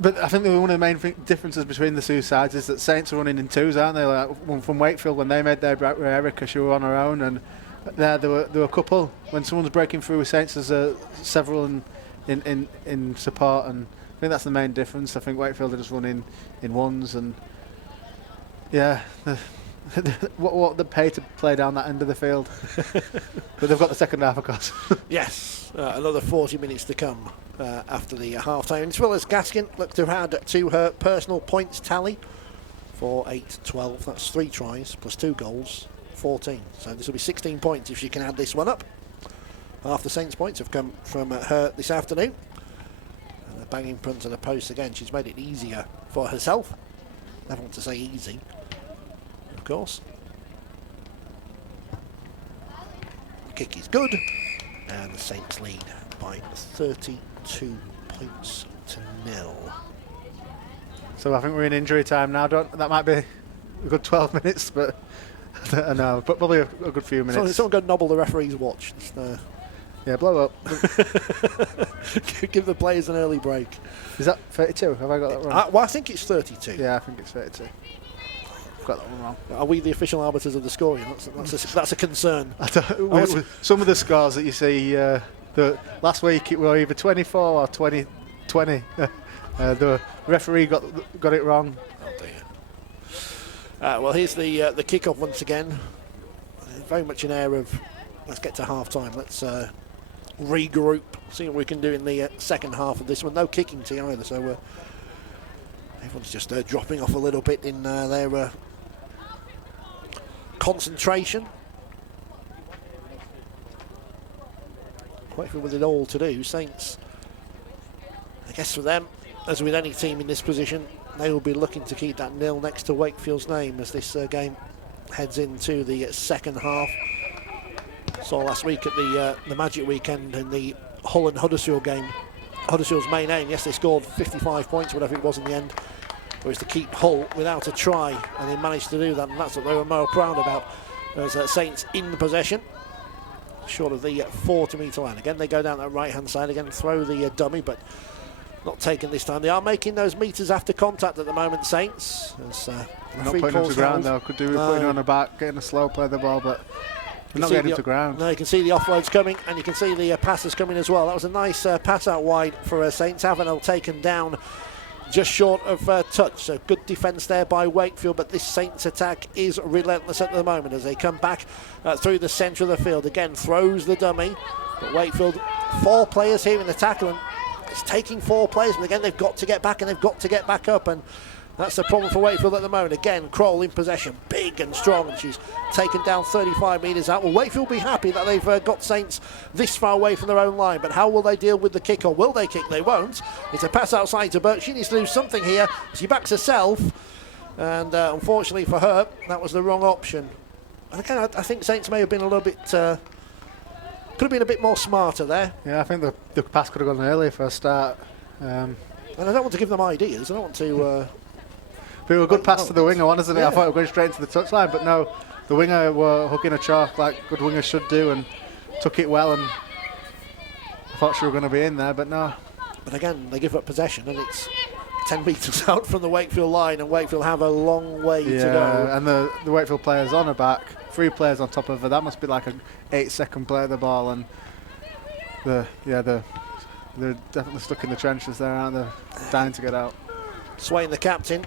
But I think one of the main differences between the two sides is that Saints are running in twos, aren't they? Like one from Wakefield, when they made their break with Erica, she were on her own, and there were a couple. When someone's breaking through with Saints, there's several in support, and I think that's the main difference. I think Wakefield are just running in ones, and yeah, what they pay to play down that end of the field. But they've got the second half, of course. Yes, another 40 minutes to come after the half-time. As well as Gaskin looked to add to her personal points tally for 8-12. That's 3 tries plus 2 goals, 14. So this will be 16 points if she can add this one up. Half the Saints' points have come from her this afternoon. And a bang in front of the post again. She's made it easier for herself. Never want to say easy, of course. The kick is good. And the Saints lead by 32 points to 0. So I think we're in injury time now. That might be a good 12 minutes, but I know, but probably a good few minutes. Someone go nobble the referee's watch. Yeah, blow up. Give the players an early break. Is that 32? Have I got that wrong? Well, I think it's 32. Yeah, I think it's 32. I've got that one wrong. Are we the official arbiters of the scoring? That's a concern. Some of the scores that you see, the last week it were either 24 or 20. The referee got it wrong. Oh dear. Well, here's the kick-off once again. Very much an air of, let's get to half-time. Let's regroup, see what we can do in the second half of this one. No kicking tea either, so everyone's just dropping off a little bit in their concentration. Wakefield with it all to do. Saints, I guess for them, as with any team in this position, they will be looking to keep that nil next to Wakefield's name as this game heads into the second half. Saw last week at the Magic weekend in the Hull and Huddersfield game. Huddersfield's main aim, yes, they scored 55 points, whatever it was in the end, was to keep Hull without a try, and they managed to do that, and that's what they were more proud about. As Saints in possession, short of the 40-metre line. Again, they go down that right-hand side again, throw the dummy, but not taken this time. They are making those metres after contact at the moment, Saints. As, not putting them to ground though. Could do with putting on the back, getting a slow play of the ball, but not getting it to ground. No, you can see the offloads coming, and you can see the passes coming as well. That was a nice pass out wide for Saints. Avenel taken down just short of touch. So good defence there by Wakefield, but this Saints attack is relentless at the moment as they come back through the centre of the field. Again, throws the dummy, but Wakefield, 4 players here in the tackle, and it's taking 4 players, but again, they've got to get back, and they've got to get back up, and that's the problem for Wakefield at the moment. Again, Kroll in possession, big and strong, and she's taken down 35 metres out. Well, Wakefield will be happy that they've got Saints this far away from their own line, but how will they deal with the kick, or will they kick? They won't. It's a pass outside to Burke. She needs to do something here. She backs herself, and unfortunately for her, that was the wrong option. And again, I think Saints may have been a little bit, could have been a bit more smarter there. Yeah, I think the pass could have gone earlier for a start. And I don't want to give them ideas. I don't want to... But a good pass to the winger, wasn't it? Yeah. I thought it was going straight into the touchline, but no, the winger were hooking a chalk like good wingers should do, and took it well, and I thought she were going to be in there, but no. But again, they give up possession, and it's 10 metres out from the Wakefield line, and Wakefield have a long way to go. And the Wakefield players on her back, 3 players on top of her. That must be like an 8-second play of the ball, and they're definitely stuck in the trenches there, aren't they? Dying to get out. Swain, the captain,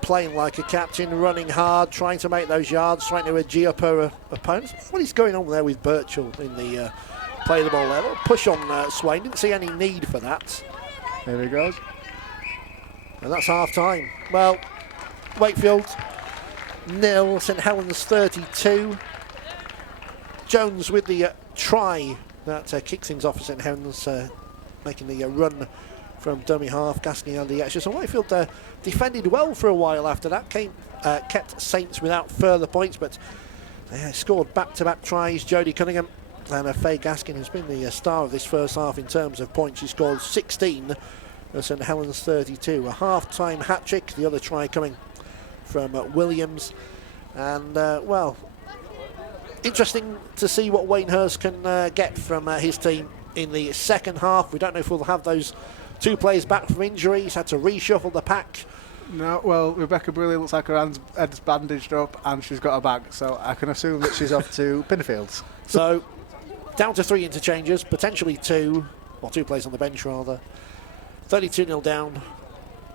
playing like a captain, running hard, trying to make those yards, trying to G up her opponents. What is going on there with Birchall in the play the ball there? A little push on Swain, didn't see any need for that. There he goes. And that's half time. Well, Wakefield 0, St Helens 32. Jones with the try that kicks things off for St Helens, making the run from dummy half. Gaskin had the extra. So Wakefield defended well for a while after that. Kept Saints without further points, but they scored back-to-back tries. Jodie Cunningham and Faye Gaskin has been the star of this first half in terms of points. She scored 16 for St Helens 32. A half-time hat-trick, the other try coming from Williams. And, well, interesting to see what Wayne Hurst can get from his team in the second half. We don't know if we'll have those 2 players back from injury. He's had to reshuffle the pack. No, well, Rebecca Bruley looks like her head's bandaged up and she's got a bag, so I can assume that she's off to Pinfields. So, down to 3 interchanges, potentially 2, or 2 players on the bench rather. 32-0 down.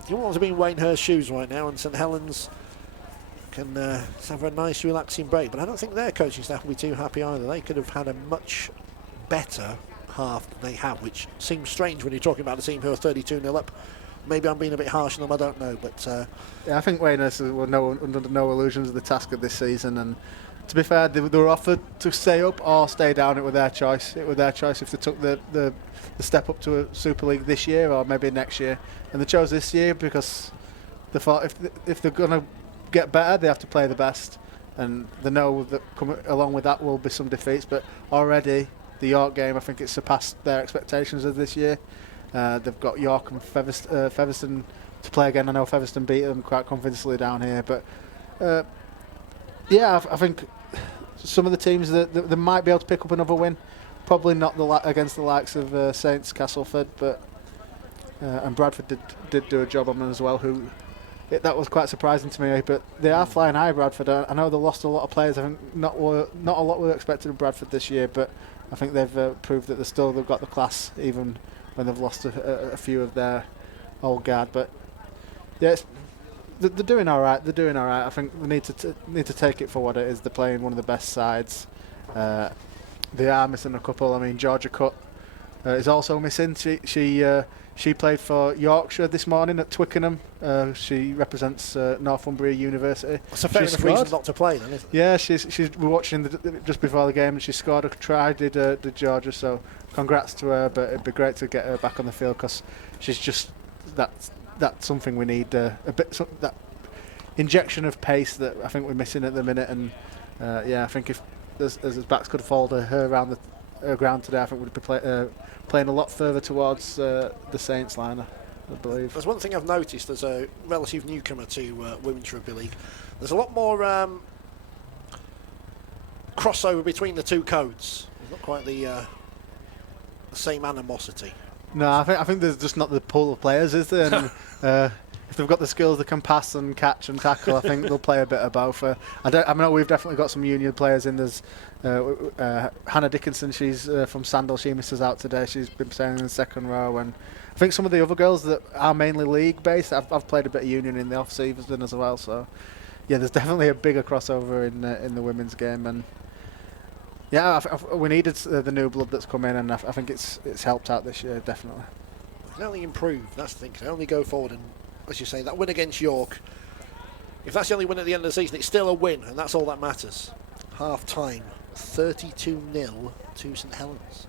You want to be in Wayne Hurst's shoes right now, and St Helens can have a nice relaxing break. But I don't think their coaching staff will be too happy either. They could have had a much better half than they have, which seems strange when you're talking about a team who are 32-0 up. Maybe I'm being a bit harsh on them, I don't know. But yeah, I think Weymouth were under no illusions of the task of this season, and to be fair, they were offered to stay up or stay down. It was their choice. It was their choice if they took the step up to a Super League this year or maybe next year, and they chose this year because they thought if they're going to get better, they have to play the best, and they know that along with that will be some defeats. But already the York game, I think it's surpassed their expectations of this year. They've got York and Featherstone to play again. I know Featherstone beat them quite convincingly down here, but yeah, I think some of the teams that they might be able to pick up another win. Probably not against the likes of Saints, Castleford, but and Bradford did do a job on them as well. That was quite surprising to me, but they are flying high, Bradford. I know they lost a lot of players. I think not a lot were expected of Bradford this year, but I think they've proved that they've got the class even when they've lost a few of their old guard. But yeah, they're doing all right. They're doing all right. I think they need to take it for what it is. They're playing one of the best sides. They are missing a couple. I mean, Georgia Cutt is also missing. She played for Yorkshire this morning at Twickenham. She represents Northumbria University. It's a fair enough reason not to play, then, isn't it? Yeah, we're watching just before the game, and she scored a try. Did Georgia? So congrats to her. But it'd be great to get her back on the field because she's just that's something we need that injection of pace that I think we're missing at the minute. And yeah, I think if there's backs could fall to her around the ground today, I think we'd be playing a lot further towards the Saints line, I believe. There's one thing I've noticed as a relative newcomer to Women's Rugby League. There's a lot more crossover between the two codes. There's not quite the same animosity. No, I think there's just not the pool of players, is there? And, if they've got the skills that can pass and catch and tackle, I think they'll play a bit of both. I know we've definitely got some union players in. There's Hannah Dickinson. She's from Sandal. She misses out today. She's been playing in the second row, and I think some of the other girls that are mainly league based. I've played a bit of union in the off season as well. So yeah, there's definitely a bigger crossover in the women's game, and yeah, we needed the new blood that's come in, and I think it's helped out this year definitely. It can only improve. That's the thing. It can only go forward, and as you say, that win against York, if that's the only win at the end of the season, it's still a win, and that's all that matters. Half time, 32-0 to St Helens.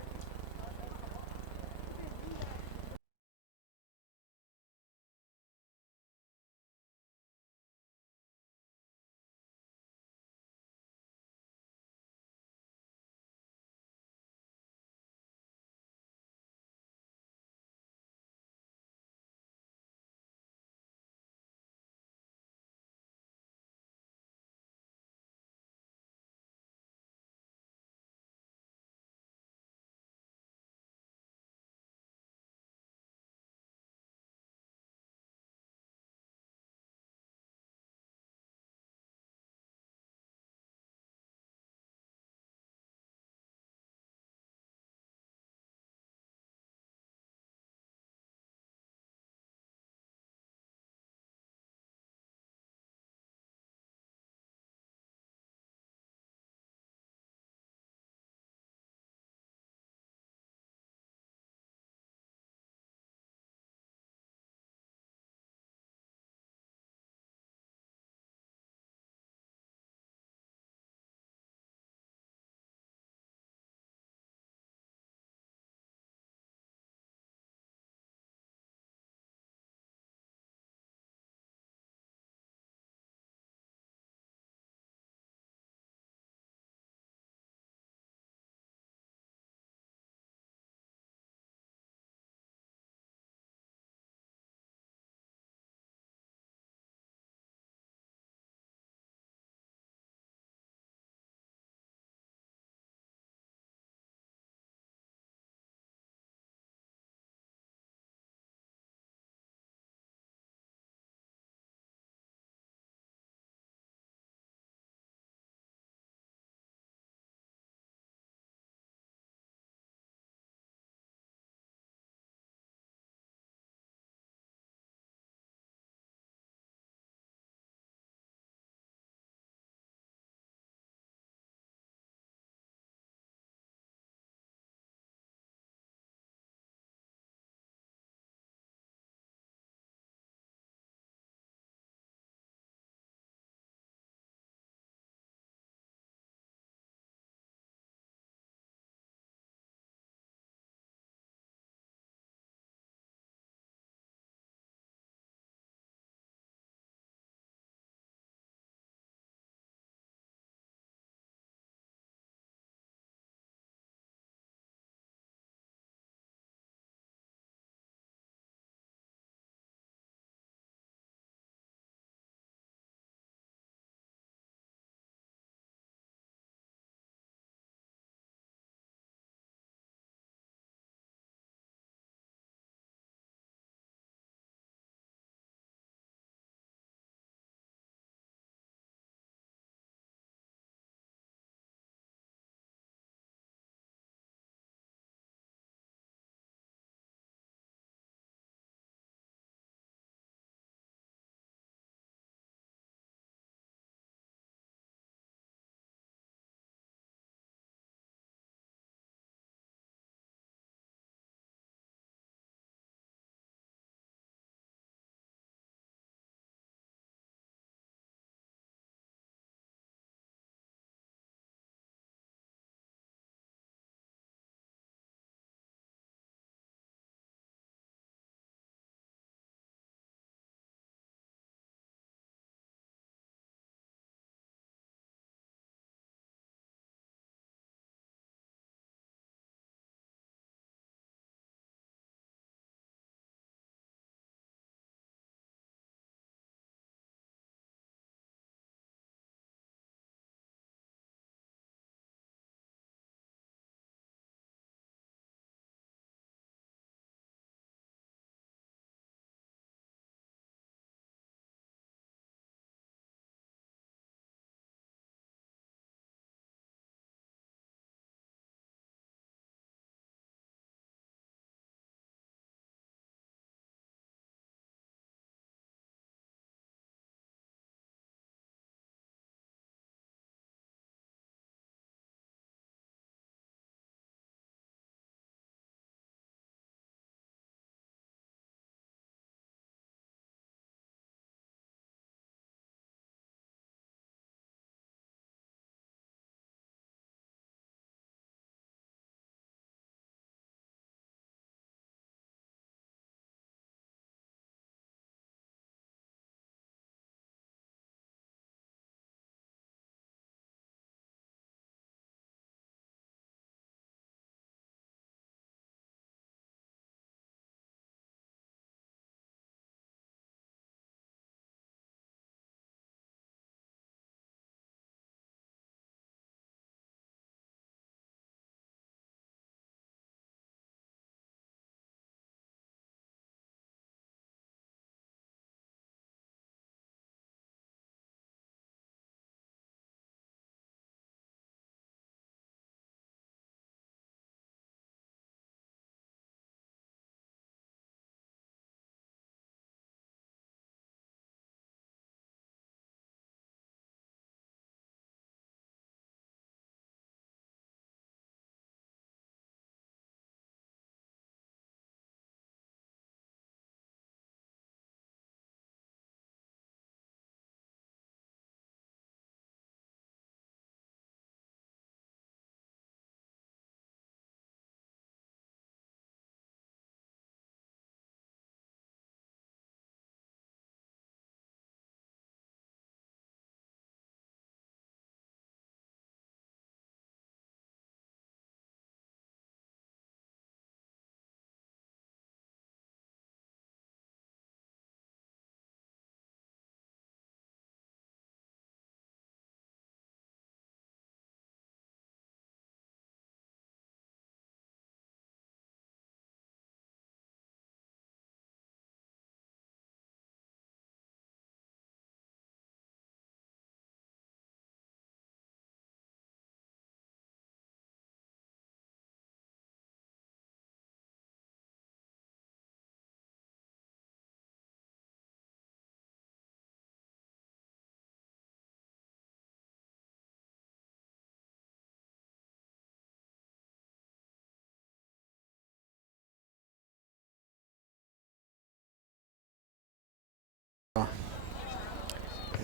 Yeah,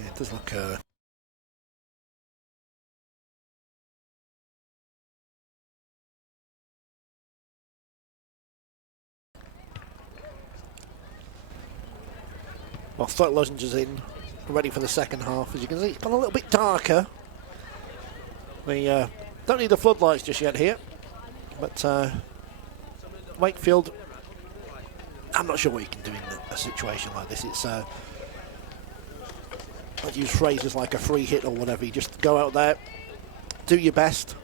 it does look... Well, throat lozenges in, ready for the second half. As you can see, it's gone a little bit darker. We don't need the floodlights just yet here, but Wakefield, I'm not sure what you can do in a situation like this. It's I'd use phrases like a free hit or whatever. You just go out there, do your best.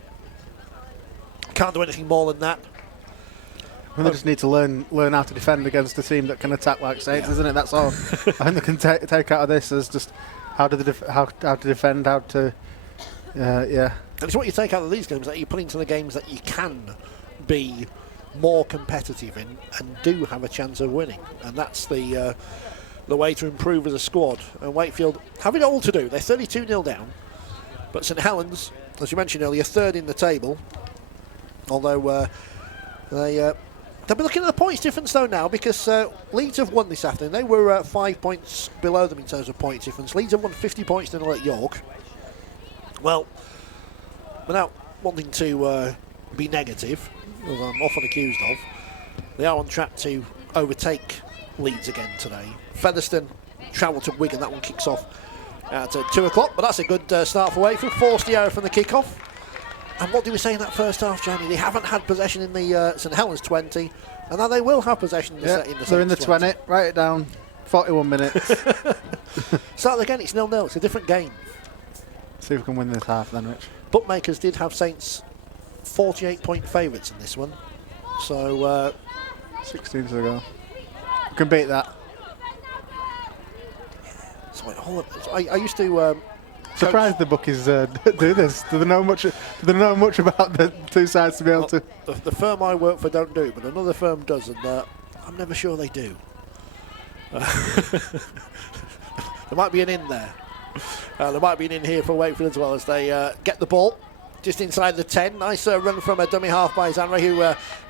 Can't do anything more than that. Well, they just need to learn how to defend against a team that can attack like Saints, isn't it? That's all. I think they can take out of this is just how to defend, how to, yeah. And it's what you take out of these games that you put into the games that you can be more competitive in and do have a chance of winning, and that's the way to improve as a squad. And Wakefield have it all to do. They're 32-0 down, but St Helens, as you mentioned earlier, third in the table. Although they'll be looking at the points difference though now, because Leeds have won this afternoon. They were 5 points below them in terms of points difference. Leeds have won 50 points to 0 at York. Well, without wanting to be negative, as I'm often accused of, they are on track to overtake Leeds again today. Featherstone travel to Wigan. That one kicks off at 2 o'clock, but that's a good start for Wakefield. Forced the error from the kick-off. And what did we say in that first half, Johnny? They haven't had possession in the St Helens 20, and now they will have possession in the they're in the 20. Write it down. 41 minutes. Start again. It's 0-0. It's a different game. See if we can win this half then, Rich. Bookmakers did have Saints 48-point favourites in this one. So 16 to go. We can beat that. So I used to... Surprised the bookies do this. Do they know much about the two sides to be able to... The firm I work for don't do it, but another firm does, and I'm never sure they do. There might be an in there. There might be an in here for Wakefield as well, as they get the ball just inside the 10. Nice run from a dummy half by Zanra, who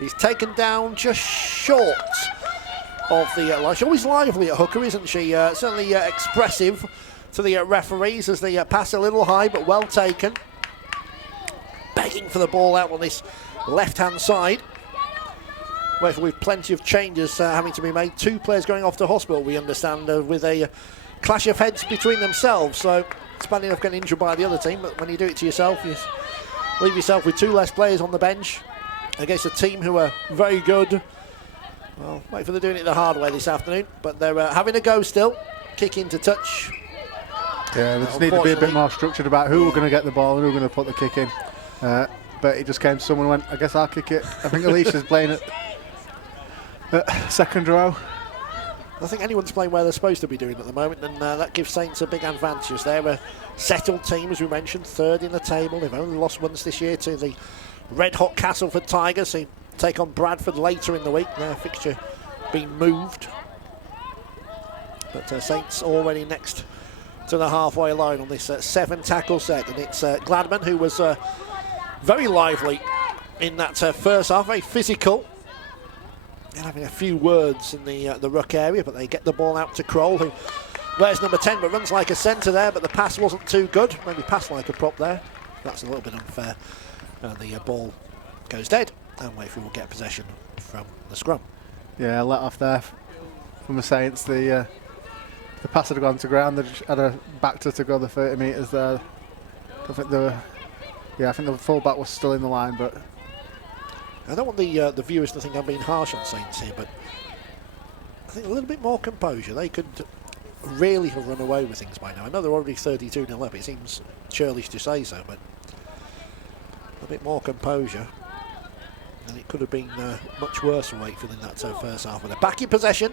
is taken down just short of the line. She's always lively at hooker, isn't she? Certainly expressive to the referees as they pass a little high, but well taken. Begging for the ball out on this left-hand side. With plenty of changes having to be made. 2 players going off to hospital, we understand, with a clash of heads between themselves. So it's bad enough getting injured by the other team, but when you do it to yourself, you leave yourself with 2 less players on the bench against a team who are very good. Well, Wakefield are doing it the hard way this afternoon, but they're having a go still. Kick into touch. Yeah, they just need to be a bit more structured about who we're going to get the ball and who we're going to put the kick in. But it just came to someone who went, I guess I'll kick it. I think Alicia's playing at second row. I think anyone's playing where they're supposed to be doing at the moment, and that gives Saints a big advantage. They're a settled team, as we mentioned, third in the table. They've only lost once this year to the red-hot Castleford Tigers, who take on Bradford later in the week. Their fixture being moved. But Saints already next to the halfway line on this 7-tackle set, and it's Gladman, who was very lively in that first half, very physical, and having a few words in the ruck area, but they get the ball out to Kroll, who wears number 10 but runs like a centre there, but the pass wasn't too good. Maybe passed like a prop there. That's a little bit unfair. And the ball goes dead, and Wakefield will get possession from the scrum. Yeah, let off there from the Saints. The pass had gone to ground. They just had a backed to go the 30 metres there. I think I think the full-back was still in the line, but I don't want the viewers to think I'm being harsh on Saints here, but I think a little bit more composure. They could really have run away with things by now. I know they're already 32-0 up. It seems churlish to say so, but a bit more composure, and it could have been much worse for Wakefield in that first half. They're back in possession,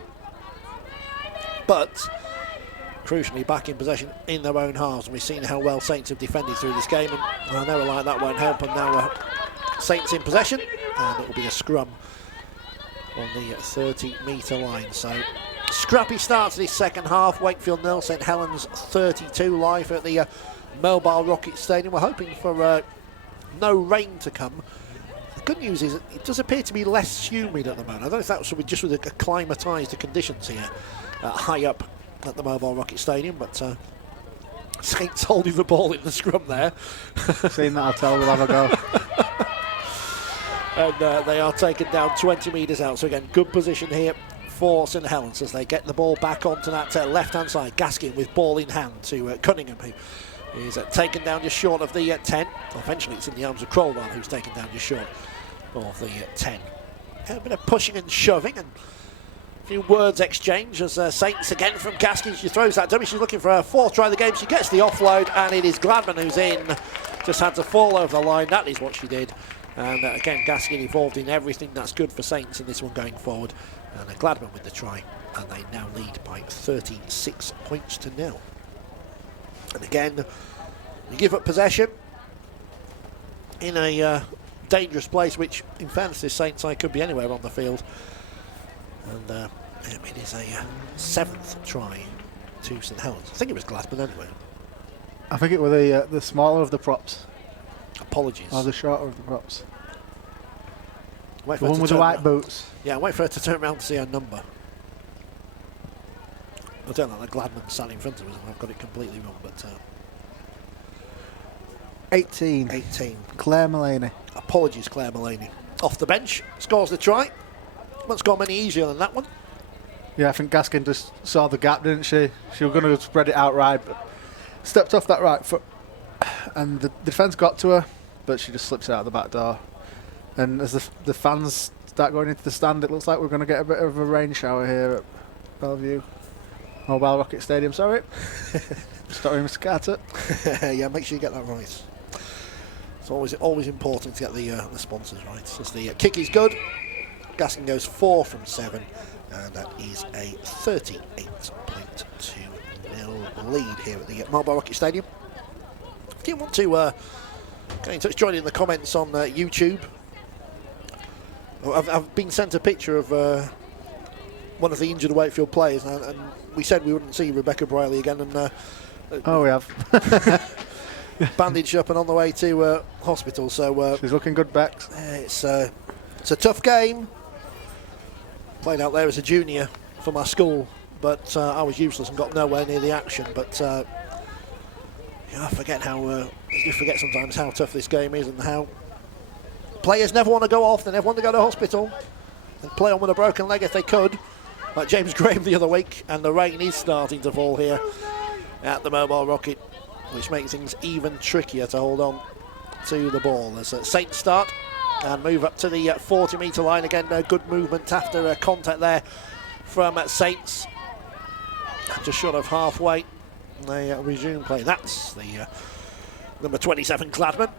but crucially back in possession in their own halves, and we've seen how well Saints have defended through this game, and I know like that won't help, and now Saints in possession, and it will be a scrum on the 30-metre line. So scrappy start to this second half. Wakefield 0, St Helens 32 live at the Mobile Rocket Stadium. We're hoping for no rain to come. The good news is it does appear to be less humid at the moment. I don't know if that's just with acclimatised to conditions here high up at the Mobile Rocket Stadium, but Saints holding the ball in the scrum there. Seen that, I'll tell, we'll have a go. And they are taken down 20 metres out. So again, good position here for St Helens as they get the ball back onto that left-hand side. Gaskin with ball in hand to Cunningham, who is taken down just short of the 10. Eventually it's in the arms of Crowell, who's taken down just short of the 10. A bit of pushing and shoving and a few words exchanged as Saints again from Gaskin. She throws that dummy. She's looking for her fourth try of the game. She gets the offload, and it is Gladman who's in. Just had to fall over the line. That is what she did. And again, Gaskin involved in everything that's good for Saints in this one going forward. And Gladman with the try, and they now lead by 36 points to 0. And again, you give up possession in a dangerous place, which in fairness this Saints side could be anywhere on the field. And it is a 7th try to St Helens. I think it was Gladman anyway. I think it was the smaller of the props. Apologies. Or the shorter of the props. The one with the white boots. Yeah, wait for her to turn around to see her number. I don't know, the Gladman sat in front of us and I've got it completely wrong, but 18. Claire Mullaney. Apologies, Claire Mullaney. Off the bench, scores the try. Won't score many easier than that one. Yeah, I think Gaskin just saw the gap, didn't she? She was going to spread it out right, but stepped off that right foot. And the defence got to her, but she just slips out the back door. And as the fans start going into the stand, it looks like we're going to get a bit of a rain shower here at Bellevue. Mobile Rocket Stadium, sorry. Sorry, Mr. Carter. Yeah, make sure you get that right. It's always important to get the sponsors right. As the kick is good, Gaskin goes 4 from 7, and that is a 38.2-0 lead here at the Mobile Rocket Stadium. If you want to get in touch, join in the comments on YouTube. I've been sent a picture of one of the injured Wakefield players, and we said we wouldn't see Rebecca Briley again, and oh, we have. bandaged up and on the way to hospital. So she's looking good, Bex. It's a tough game. Played out there as a junior for my school, but I was useless and got nowhere near the action. But yeah, I forget you forget sometimes how tough this game is and how players never want to go off. They never want to go to hospital and play on with a broken leg if they could, like James Graham the other week. And the rain is starting to fall here at the Mobile Rocket, which makes things even trickier to hold on to the ball. As Saints start and move up to the 40-metre line again. Good movement after contact there from Saints. Just short of halfway, they resume play. That's the number 27, Gladman,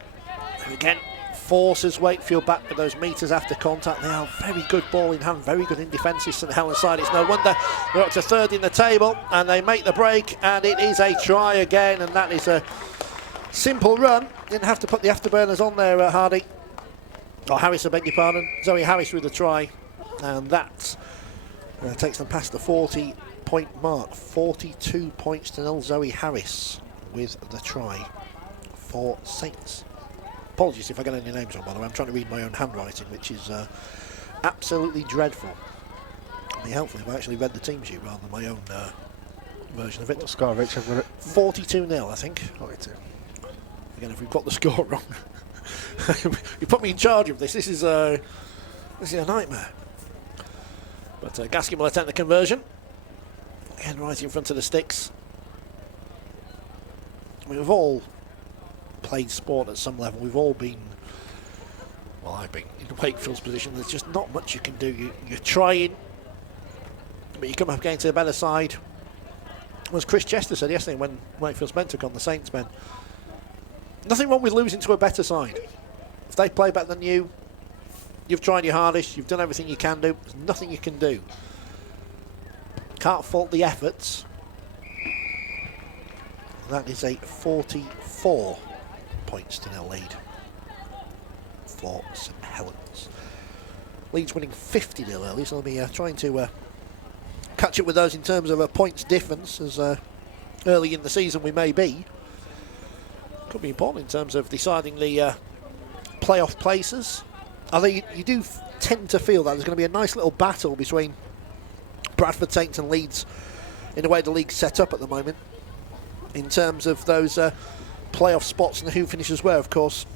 who again forces Wakefield back with those metres after contact. They are very good ball in hand, very good in defensive St Helens side. It's no wonder they're up to 3rd in the table, and they make the break, and it is a try again, and that is a simple run. Didn't have to put the afterburners on there, Hardy. Or Harris, I beg your pardon. Zoe Harris with the try, and that takes them past the 40-point mark. 42 points to 0. Zoe Harris with the try for Saints. Apologies if I get any names wrong, by the way. I'm trying to read my own handwriting, which is absolutely dreadful. It'd be helpful if I actually read the team sheet rather than my own version of it. What score, Richard? 42-0, I think. 42. Again, if we've got the score wrong, you put me in charge of this. This is a nightmare. But Gaskin will attempt the conversion. Again, right in front of the sticks. I mean, we've all played sport at some level. We've all been, well, I've been in Wakefield's position. There's just not much you can do. You're trying, but you come up against a better side. As Chris Chester said yesterday when Wakefield's men took on the Saints men, nothing wrong with losing to a better side. If they play better than you, you've tried your hardest, you've done everything you can do, there's nothing you can do. Can't fault the efforts. That is a 44 points to 0 lead for St Helens. Leeds winning 50-0 early, so they'll be trying to catch up with those in terms of a points difference, as early in the season we may be. Could be important in terms of deciding the playoff places. Although you do tend to feel that there's going to be a nice little battle between Bradford, Saints and Leeds in the way the league's set up at the moment, in terms of those playoff spots and who finishes where. Of course,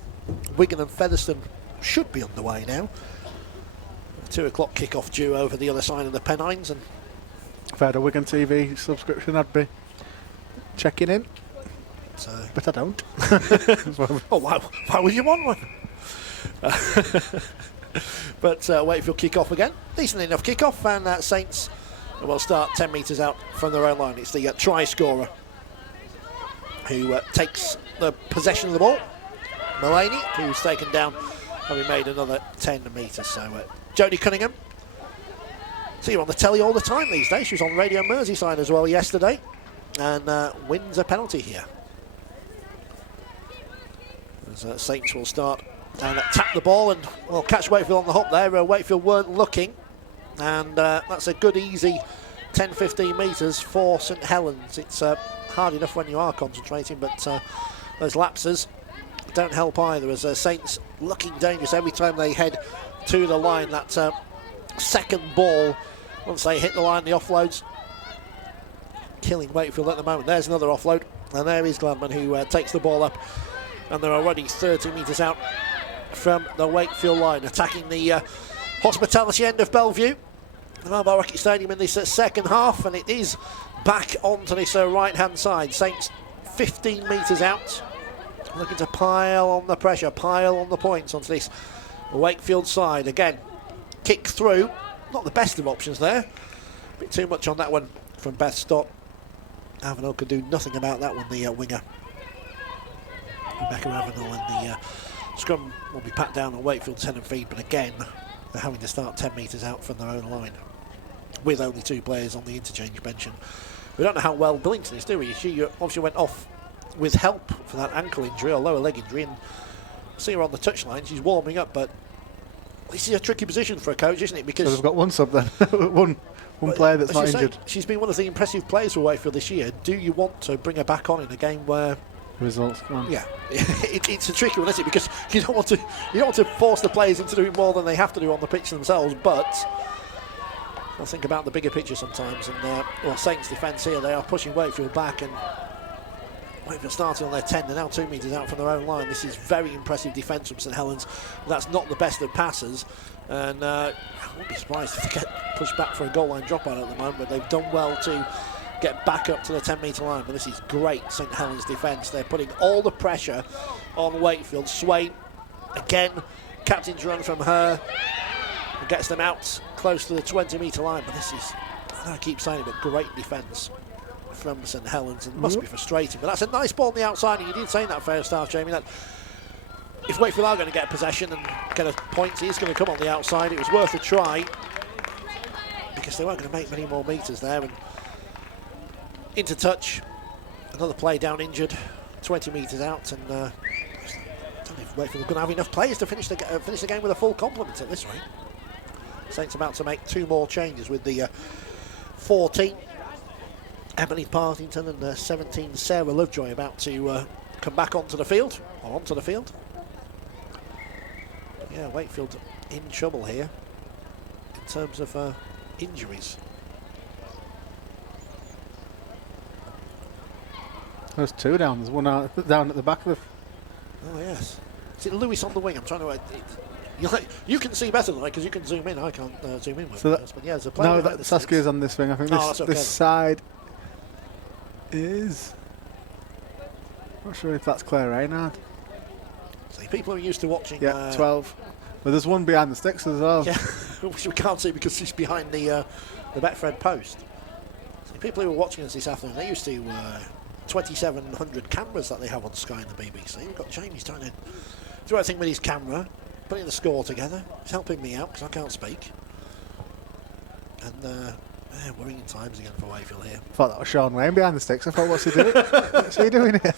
Wigan and Featherstone should be underway now. 2 o'clock kick-off due over the other side of the Pennines. And if I had a Wigan TV subscription, I'd be checking in. So, but I don't. Oh, why would you want one? But Wakefield kick off again. Decent enough kick off, and Saints will start 10 metres out from their own line. It's the try scorer who takes the possession of the ball. Mulaney, who's taken down, having made another 10 metres. So Jodie Cunningham, see her on the telly all the time these days. She was on Radio Merseyside as well yesterday, and wins a penalty here. As Saints will start and tap the ball and catch Wakefield on the hop there. Wakefield weren't looking, and that's a good easy 10-15 metres for St Helens. It's hard enough when you are concentrating, but those lapses don't help either, as Saints looking dangerous every time they head to the line. That second ball, once they hit the line, the offloads killing Wakefield at the moment. There's another offload, and there is Gladman, who takes the ball up, and they're already 30 metres out from the Wakefield line, attacking the hospitality end of Bellevue, the Mobile Rocket Stadium, in this second half, and it is back onto this right hand side. Saints 15 metres out, looking to pile on the pressure, pile on the points onto this Wakefield side. Again, kick through, not the best of options there, a bit too much on that one from Beth Stott. Avenel could do nothing about that one, the winger Rebecca Avenel, and the scrum will be pat down on Wakefield's head and feet, but again they're having to start 10 metres out from their own line with only 2 players on the interchange bench. And we don't know how well Billington is, do we? She obviously went off with help for that ankle injury or lower leg injury, and see her on the touchline, she's warming up, but this is a tricky position for a coach, isn't it? Because so we've got one sub then. one player that's not injured. She's been one of the impressive players for Wakefield this year. Do you want to bring her back on in a game where results come on? Yeah, it's a tricky one, isn't it? Because you don't want to force the players into doing more than they have to do on the pitch themselves. But I think about the bigger picture sometimes. And Saints' defence here, they are pushing Wakefield back, and Wakefield starting on their 10. They're now 2 metres out from their own line. This is very impressive defence from St Helens. That's not the best of passes, and I wouldn't be surprised if they get pushed back for a goal line drop out at the moment. But they've done well to get back up to the 10 metre line. But this is great St Helens defence. They're putting all the pressure on Wakefield. Swain again, captain's run from her, and gets them out close to the 20 metre line. But this is, I keep saying it, but great defence from St Helens, and it must be frustrating. But that's a nice ball on the outside, and you did say in that first half, Jamie, that if Wakefield are going to get possession and get a point, it's going to come on the outside. It was worth a try, because they weren't going to make many more metres there. And into touch, another play down injured, 20 metres out, and I don't know if Wakefield are going to have enough players to finish the game with a full complement at this rate. Saints about to make 2 more changes with the 14. Emily Partington and 17 Sarah Lovejoy about to come back onto the field. Yeah, Wakefield in trouble here in terms of injuries. There's 2 down. There's one down at the back of the. Oh yes. Is it Lewis on the wing? I'm trying to. You can see better than I, because you can zoom in. I can't zoom in with this. But yeah, there's a player. No, Saskia's on this wing. I think this side is. Not sure if that's Claire Reynard. See, people are used to watching. Yeah, 12. But there's one behind the sticks as well. Yeah, which we can't see because she's behind the Betfred post. See, people who are watching us this afternoon, they used to 2,700 cameras that they have on Sky and the BBC. We've got Jamie's trying to do everything with his camera, putting the score together. He's helping me out because I can't speak. And worrying times again for Wakefield here. I thought that was Sean Wayne behind the sticks. I thought, what's he doing? What's he doing here?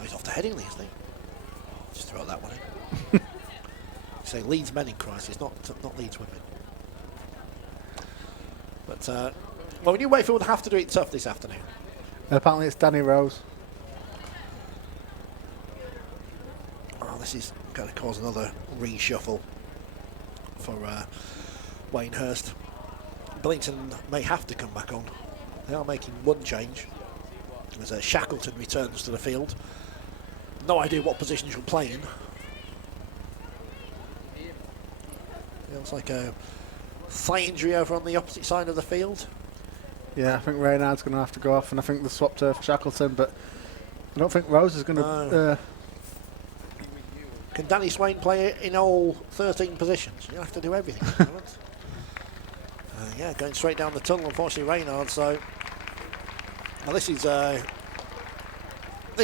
He's off to Headingley, isn't he? Just throw that one in. Say Leeds men in crisis, not Leeds women. But well, we knew Wakefield would have to do it tough this afternoon. Apparently, it's Danny Rose. Oh, this is going to cause another reshuffle for Wayne Hurst. Billington may have to come back on They are making one change as Shackleton returns to the field. No idea what position she'll play in. Feels like a thigh injury over on the opposite side of the field. Yeah, I think Reynard's going to have to go off, and I think they swapped her for Shackleton, but I don't think Rose is going to... Can Danny Swain play in all 13 positions? You have to do everything. Yeah, going straight down the tunnel, unfortunately, Reynard. So, well, this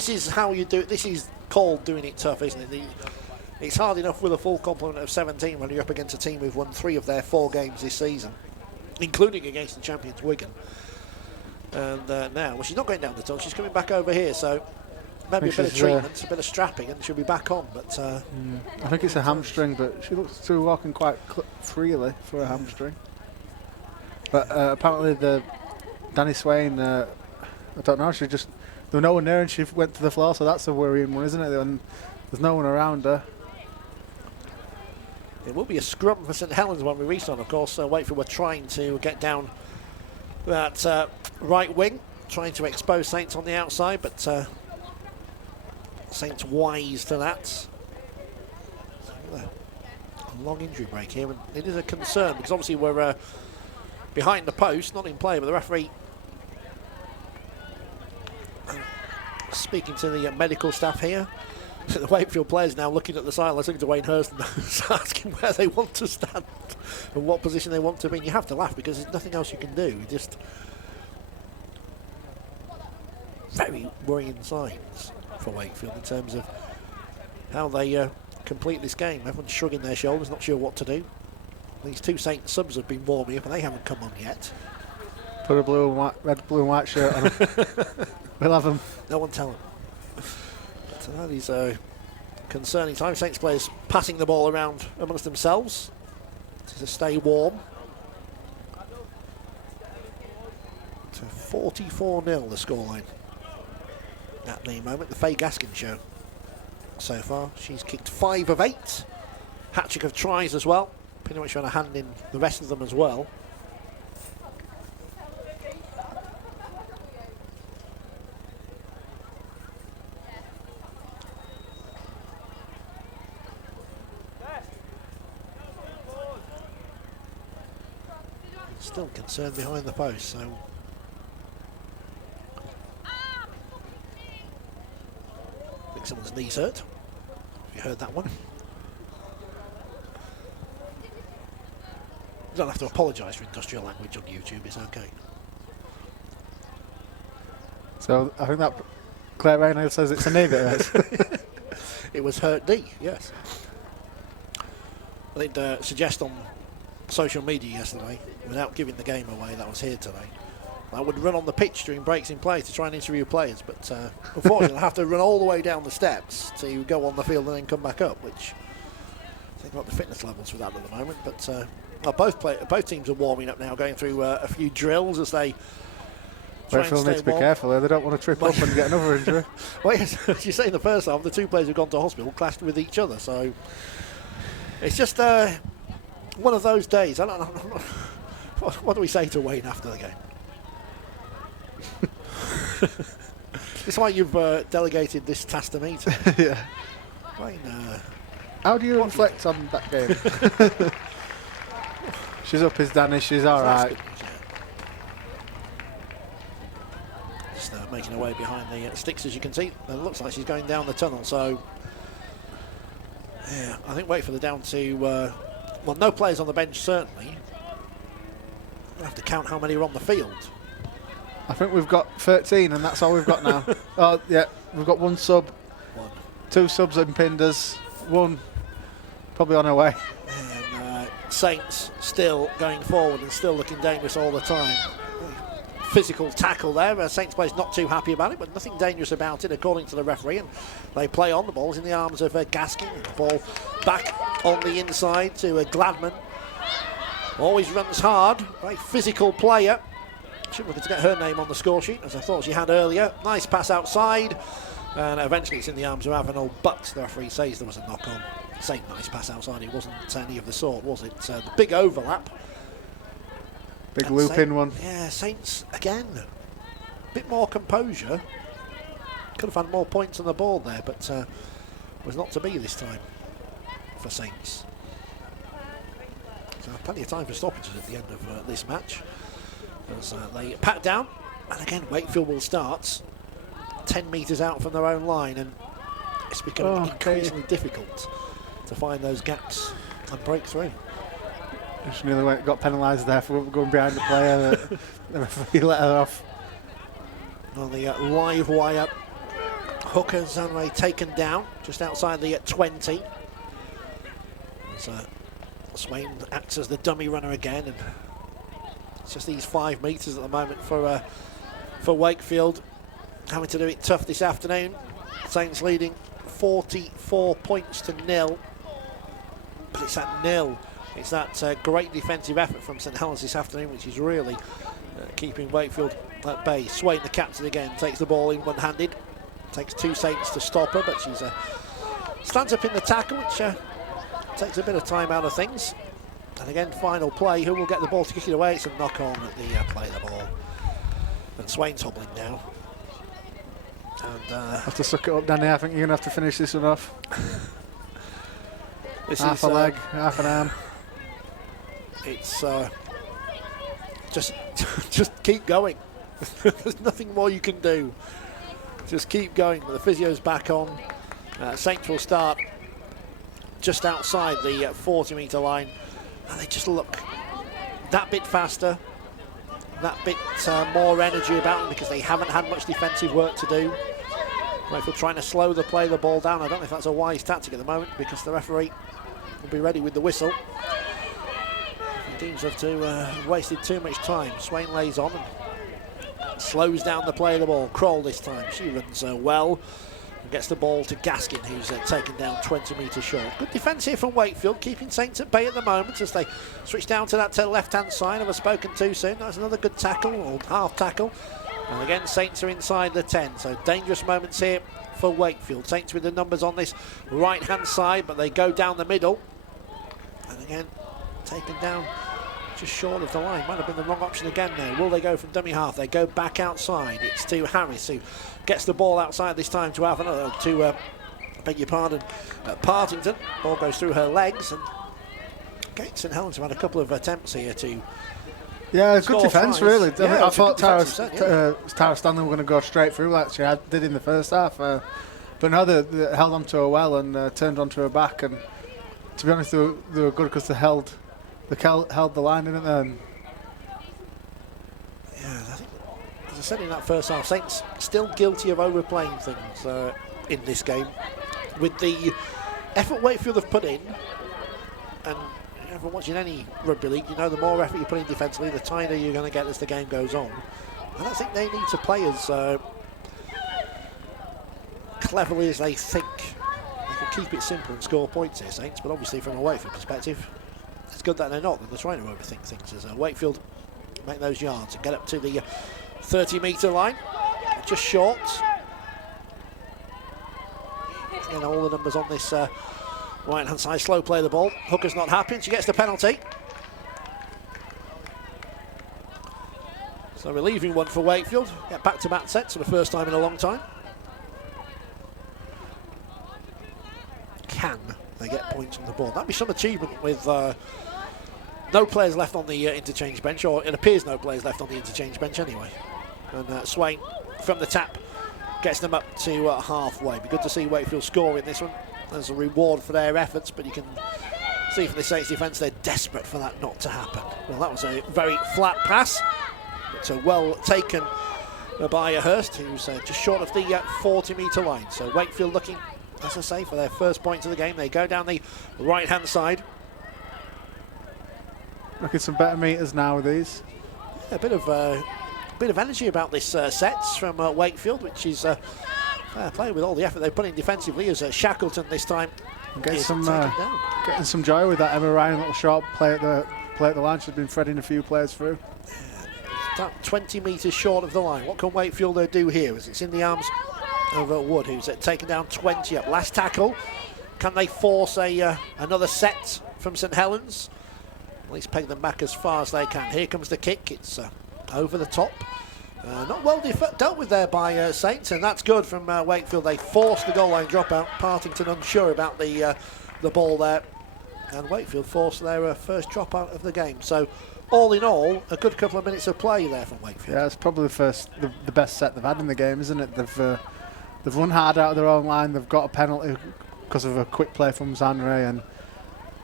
is how you do it. This is called doing it tough, isn't it? It's hard enough with a full complement of 17 when you're up against a team who've won 3 of their 4 games this season, including against the champions Wigan. And now, well, she's not going down the tunnel. She's coming back over here. So maybe a bit of treatment, a bit of strapping, and she'll be back on. But I think it's a hamstring, but she looks to be walking quite freely for a hamstring. But apparently the Danny Swain, I don't know, there was no one there and she went to the floor, so that's a worrying one, isn't it? And there's no one around her. It will be a scrum for St Helens when we restart, of course. Wakefield were trying to get down that right wing, trying to expose Saints on the outside, but Saints wise to that. So, a long injury break here, and it is a concern because obviously we're behind the post, not in play, but the referee speaking to the medical staff here. The Wakefield players now looking at the sidelines, looking to Wayne Hurst and asking where they want to stand and what position they want to be. And you have to laugh because there's nothing else you can do. Just very worrying signs for Wakefield in terms of how they complete this game. Everyone's shrugging their shoulders, not sure what to do. These 2 Saints subs have been warming up and they haven't come on yet. Put a blue and white, red, blue and white shirt on them. We'll have them. No one tell them. So that is concerning time. Saints players passing the ball around amongst themselves to stay warm. To 44-0 the scoreline at the moment. The Faye Gaskin show so far. She's kicked 5 of 8. Hat-trick of tries as well. Pretty much trying to hand in the rest of them as well. Still concerned behind the post, so I think someone's knees hurt. Have you heard that one? You don't have to apologise for industrial language on YouTube, it's okay. So I think that Claire Reynolds says it's a knee bit. It was hurt knee, yes. I did suggest on social media yesterday, without giving the game away, that was here today. I would run on the pitch during breaks in play to try and interview players, but unfortunately I have to run all the way down the steps to go on the field and then come back up, which I think not the fitness levels for that at the moment. But both teams are warming up now, going through a few drills as they Wakefield need to be careful. They don't want to trip up and get another injury. Well, yes, as you say, in the first half, the 2 players who've gone to hospital clashed with each other, so it's just one of those days. I don't know. What do we say to Wayne after the game? It's like you've delegated this task to me. Yeah. Wayne, how do you reflect on that game? She's up as Danny. She's all right. Just making her way behind the sticks, as you can see. It looks like she's going down the tunnel. So, yeah, I think Wakefield are down to well, no players on the bench certainly. We'll have to count how many are on the field. I think we've got 13, and that's all we've got now. Oh, yeah, we've got 1 sub, 2 subs in Pinders, 1 probably on her way. And Saints still going forward and still looking dangerous all the time. Physical tackle there. Saints players not too happy about it, but nothing dangerous about it according to the referee. And they play on. The ball's in the arms of Gaskin. The ball back on the inside to Gladman. Always runs hard. Very physical player. She's looking to get her name on the score sheet, as I thought she had earlier. Nice pass outside. And eventually it's in the arms of Avenel, but the referee says there was a knock on. Same nice pass outside. It wasn't any of the sort, was it? The big overlap. Big looping one. Yeah, Saints again. A bit more composure. Could have had more points on the board there, but was not to be this time for Saints. So plenty of time for stoppages at the end of this match. As they pat down, and again Wakefield will start 10 metres out from their own line, and it's becoming increasingly difficult to find those gaps and break through. Just nearly got penalised there for going behind the player. The referee let her off. On the live wire, Hooker Zanway taken down just outside the 20. As, Swain acts as the dummy runner again, and it's just these 5 metres at the moment for Wakefield, having to do it tough this afternoon. Saints leading 44 points to 0, but it's at 0. It's that great defensive effort from St Helens this afternoon which is really keeping Wakefield at bay. Swain, the captain again, takes the ball in one-handed. Takes 2 Saints to stop her, but she's stands up in the tackle, which takes a bit of time out of things. And again, final play, who will get the ball to kick it away? It's a knock-on at the play of the ball. And Swain's hobbling now. And have to suck it up, Danny. I think you're going to have to finish this one off. Half a leg, half an arm. It's just keep going. There's nothing more you can do. Just keep going. The physio's back on. Saints will start just outside the 40-metre line, and they just look that bit faster, that bit more energy about them because they haven't had much defensive work to do. Wakefield trying to slow the play, the ball down. I don't know if that's a wise tactic at the moment because the referee will be ready with the whistle. He deems have to wasted too much time. Swain lays on and slows down the play of the ball. Kroll this time, she runs well and gets the ball to Gaskin, who's taken down 20 metres short. Good defence here from Wakefield, keeping Saints at bay at the moment as they switch down to that left-hand side. Have I spoken too soon? That's another good tackle, or half tackle. And again, Saints are inside the 10, so dangerous moments here for Wakefield. Saints with the numbers on this right-hand side, but they go down the middle. And again, taken down just short of the line. Might have been the wrong option again there. Will they go from dummy half? They go back outside. It's to Harris, who gets the ball outside this time to beg your pardon, Partington. Ball goes through her legs, and okay, St Helens have had a couple of attempts here to good defence, really. Yeah, I thought Tara Stanley were going to go straight through like she did in the first half, but no, they held on to her well and turned onto her back, and to be honest, they were good because they held the line, didn't they? And yeah, I think, as I said in that first half, Saints still guilty of overplaying things in this game. With the effort Wakefield have put in, and if you're watching any rugby league, you know the more effort you put in defensively, the tighter you're going to get as the game goes on. I don't think they need to play as cleverly as they think. They can keep it simple and score points here, Saints, but obviously from a Wakefield perspective, it's good that they're not, that they're trying to overthink things as Wakefield make those yards and get up to the 30-metre line, just short. Again, all the numbers on this right-hand side, slow play of the ball. Hooker's not happy, and she gets the penalty. So relieving one for Wakefield. Get back-to-back sets for the first time in a long time. Can they get points on the board? That'd be some achievement with no players left on the interchange bench, or it appears no players left on the interchange bench anyway. And Swain from the tap gets them up to halfway. Be good to see Wakefield score in this one as a reward for their efforts, but you can see from the Saints defence they're desperate for that not to happen. Well, that was a very flat pass, but well taken by Hurst, who's just short of the 40-metre line. So Wakefield looking, as I say, for their first points of the game. They go down the right-hand side. Look at some better meters now with these. Yeah, a bit of energy about this sets from Wakefield, which is playing with all the effort they put in defensively, as Shackleton this time getting some joy with that Emma Ryan little short play at the line. She's been threading a few players through. That 20 metres short of the line. What can Wakefield do here as it's in the arms of Wood, who's taken down 20 up. Last tackle. Can they force another set from St Helens? At least peg them back as far as they can. Here comes the kick. It's over the top. Not well dealt with there by Saints, and that's good from Wakefield. They forced the goal line dropout. Partington unsure about the ball there, and Wakefield forced their first dropout of the game. So, all in all, a good couple of minutes of play there from Wakefield. Yeah, it's probably the best set they've had in the game, isn't it? They've run hard out of their own line. They've got a penalty because of a quick play from Zanre and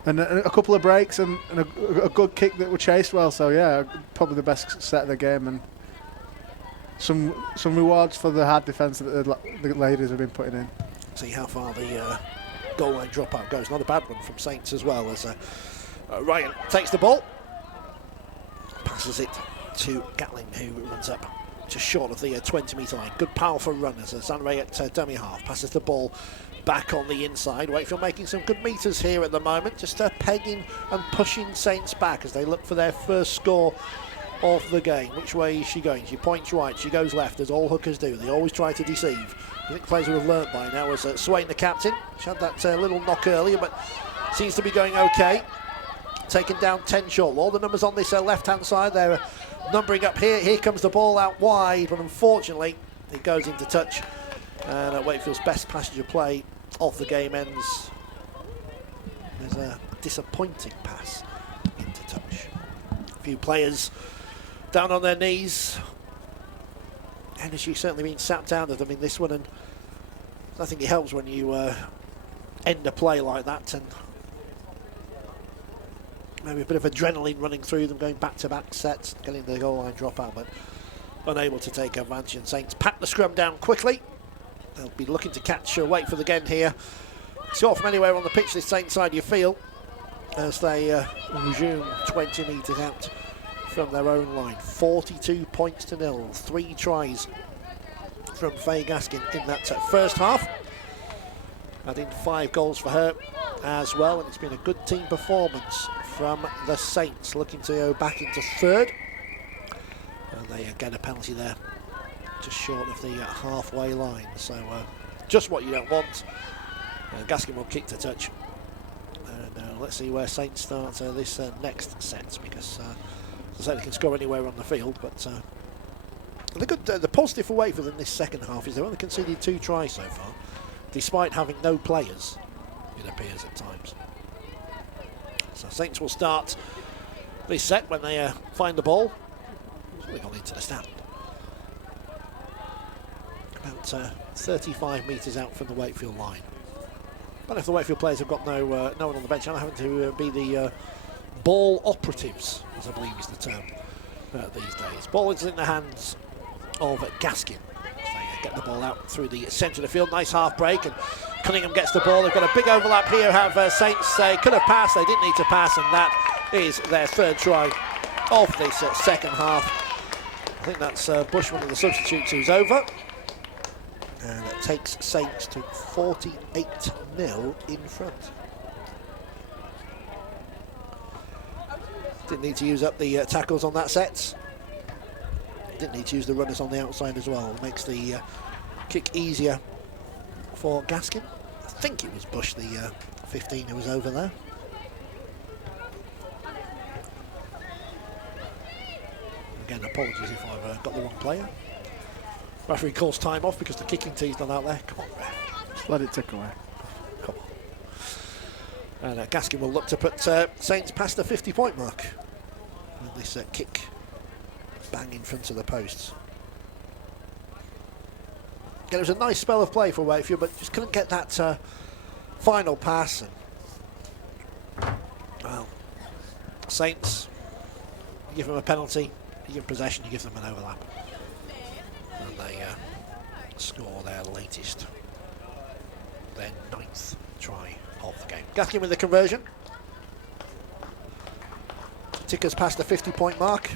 a couple of breaks and a good kick that were chased well. So yeah, probably the best set of the game, and some rewards for the hard defence that the ladies have been putting in. See how far the goal line dropout goes. Not a bad one from Saints as well, as Ryan takes the ball, passes it to Gatling, who runs up just short of the 20-metre line. Good powerful run as Zanre at dummy half passes the ball back on the inside. Wakefield making some good meters here at the moment, just pegging and pushing Saints back as they look for their first score of the game. Which way is she going? She points right, she goes left, as all hookers do. They always try to deceive. I think players would have learnt by now, as Swain, the captain, she had that little knock earlier, but seems to be going okay. Taken down 10 short. All the numbers on this left-hand side, they're numbering up here. Here comes the ball out wide, but unfortunately it goes into touch. And Wakefield's best passage of play of the game ends. There's a disappointing pass into touch. A few players down on their knees. Energy certainly being sapped out of them in this one, and I think it helps when you end a play like that, and maybe a bit of adrenaline running through them, going back-to-back sets, getting the goal line dropout, but unable to take advantage. And Saints pat the scrum down quickly. They'll be looking to catch Wakefield again here. Score from anywhere on the pitch this Saints side you feel, as they resume 20 metres out from their own line. 42 points to nil. 3 tries from Faye Gaskin in that first half. Adding 5 goals for her as well, and it's been a good team performance from the Saints, looking to go back into third. And they get a penalty there, just short of the halfway line. So just what you don't want. Gaskin will kick to touch. And let's see where Saints start this next set, because as I said, they can score anywhere on the field. But the positive for Wakefield in this second half is they've only conceded 2 tries so far, despite having no players, it appears at times. So Saints will start this set when they find the ball. They've gone into the stand. About 35 metres out from the Wakefield line. But if the Wakefield players have got no one on the bench, I'm having to be the ball operatives, as I believe is the term these days. Ball is in the hands of Gaskin. They get the ball out through the centre of the field. Nice half break, and Cunningham gets the ball. They've got a big overlap here. Have Saints could have passed. They didn't need to pass, and that is their third try of this second half. I think that's Bushman, and the substitutes, who's over. And it takes Saints to 48-0 in front. Didn't need to use up the tackles on that set. Didn't need to use the runners on the outside as well. It makes the kick easier for Gaskin. I think it was Bush, the 15, who was over there. Again, apologies if I've got the wrong player. Referee calls time off because the kicking tee's not out there. Come on, ref. Just let it tick away. Come on. And Gaskin will look to put Saints past the 50-point mark with this kick bang in front of the posts. Again, it was a nice spell of play for Wakefield, but just couldn't get that final pass. And, well, Saints, you give them a penalty, you give them possession, you give them an overlap. And they score their latest, their 9th try of the game. Gaskin with the conversion. Tickers past the 50-point mark.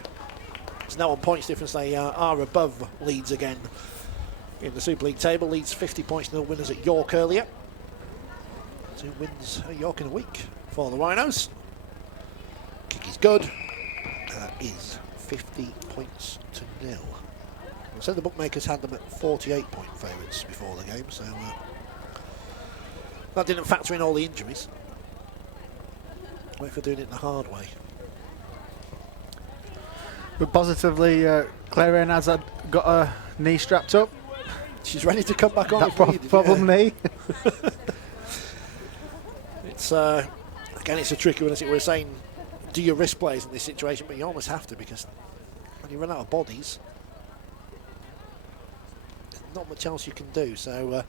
It's now on points difference. They are above Leeds again in the Super League table. Leeds 50 points, no winners at York earlier. 2 wins at York in a week for the Rhinos. Kick is good. Is 50 points to nil. So the bookmakers had them at 48-point favourites before the game, so that didn't factor in all the injuries. Wait for doing it the hard way. But positively, Claire Reynard's got her knee strapped up. She's ready to come back on. That problem knee. It's again, it's a tricky one, as we're saying. Do your risk plays in this situation? But you almost have to, because when you run out of bodies, there's not much else you can do. So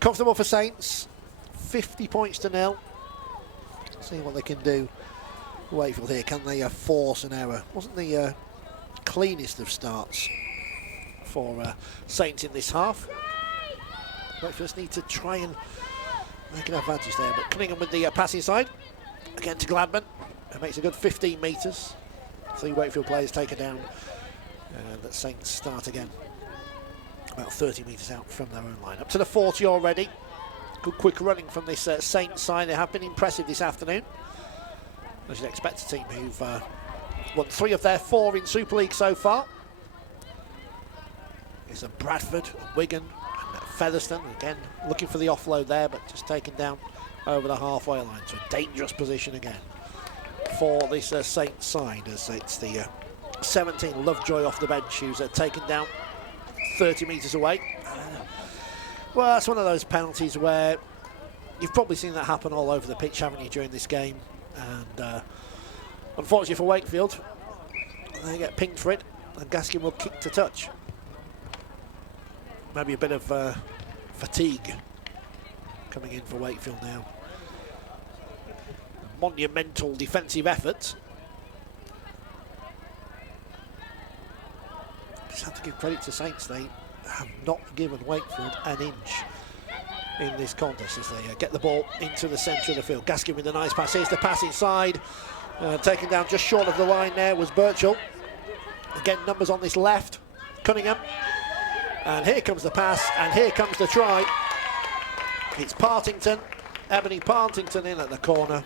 comfortable for Saints, 50 points to 0. See what they can do. Wakefield here, can they force an error? Wasn't the cleanest of starts for Saints in this half. Wakefield need to try and make an advantage there, but Cunningham with the passing side again to Gladman, who makes a good 15 metres. 3 Wakefield players take her down, and the Saints start again about 30 metres out from their own line. Up to the 40 already. Good quick running from this Saints side. They have been impressive this afternoon, as you'd expect a team who've won 3 of their 4 in Super League so far. It's a Bradford, a Wigan, and Featherstone. Again, looking for the offload there, but just taken down over the halfway line. So a dangerous position again for this Saints side, as it's the 17 Lovejoy off the bench who's taken down 30 metres away. Well, that's one of those penalties where you've probably seen that happen all over the pitch, haven't you, during this game? And unfortunately for Wakefield, they get pinged for it, and Gaskin will kick to touch. Maybe a bit of fatigue coming in for Wakefield now. A monumental defensive effort. Just have to give credit to Saints. They have not given Wakefield an inch in this contest as they get the ball into the centre of the field. Gaskin with a nice pass. Here's the pass inside. Taken down just short of the line there was Birchall. Again, numbers on this left. Cunningham. And here comes the pass, and here comes the try. It's Partington, Ebony Partington in at the corner.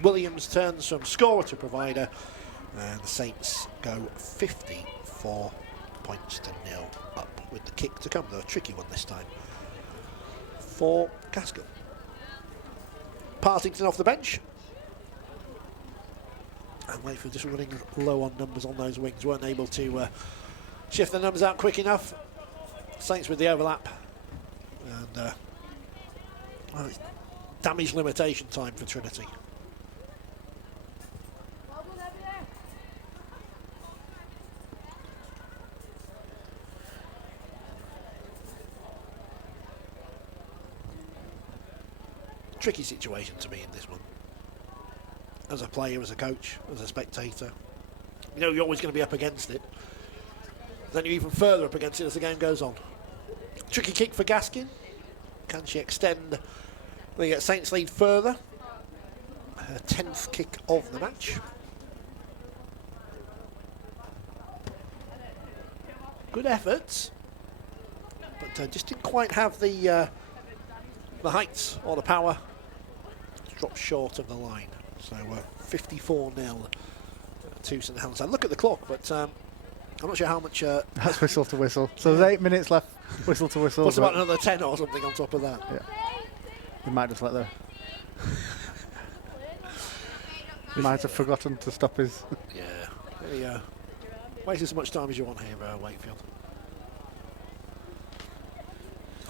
Williams turns from scorer to provider, and the Saints go 54 points to 0 up with the kick to come, though a tricky one this time for Gaskell. Partington off the bench. And Wakefield just running low on numbers on those wings, weren't able to shift the numbers out quick enough. Saints with the overlap, and well, it's damage limitation time for Trinity. Tricky situation to be in, this one. As a player, as a coach, as a spectator, you know you're always going to be up against it. Then you're even further up against it as the game goes on. Tricky kick for Gaskin. Can she extend the Saints lead further? Her 10th kick of the match. Good efforts, but just didn't quite have the heights or the power. Dropped short of the line. So 54-0 to St Helens. I look at the clock, but I'm not sure how much. That's whistle to whistle. So there's 8 minutes left. Whistle to whistle. What's about another 10 or something on top of that? Yeah. He might just let the. He might have forgotten to stop his. Yeah. He wasted as much time as you want here, Wakefield.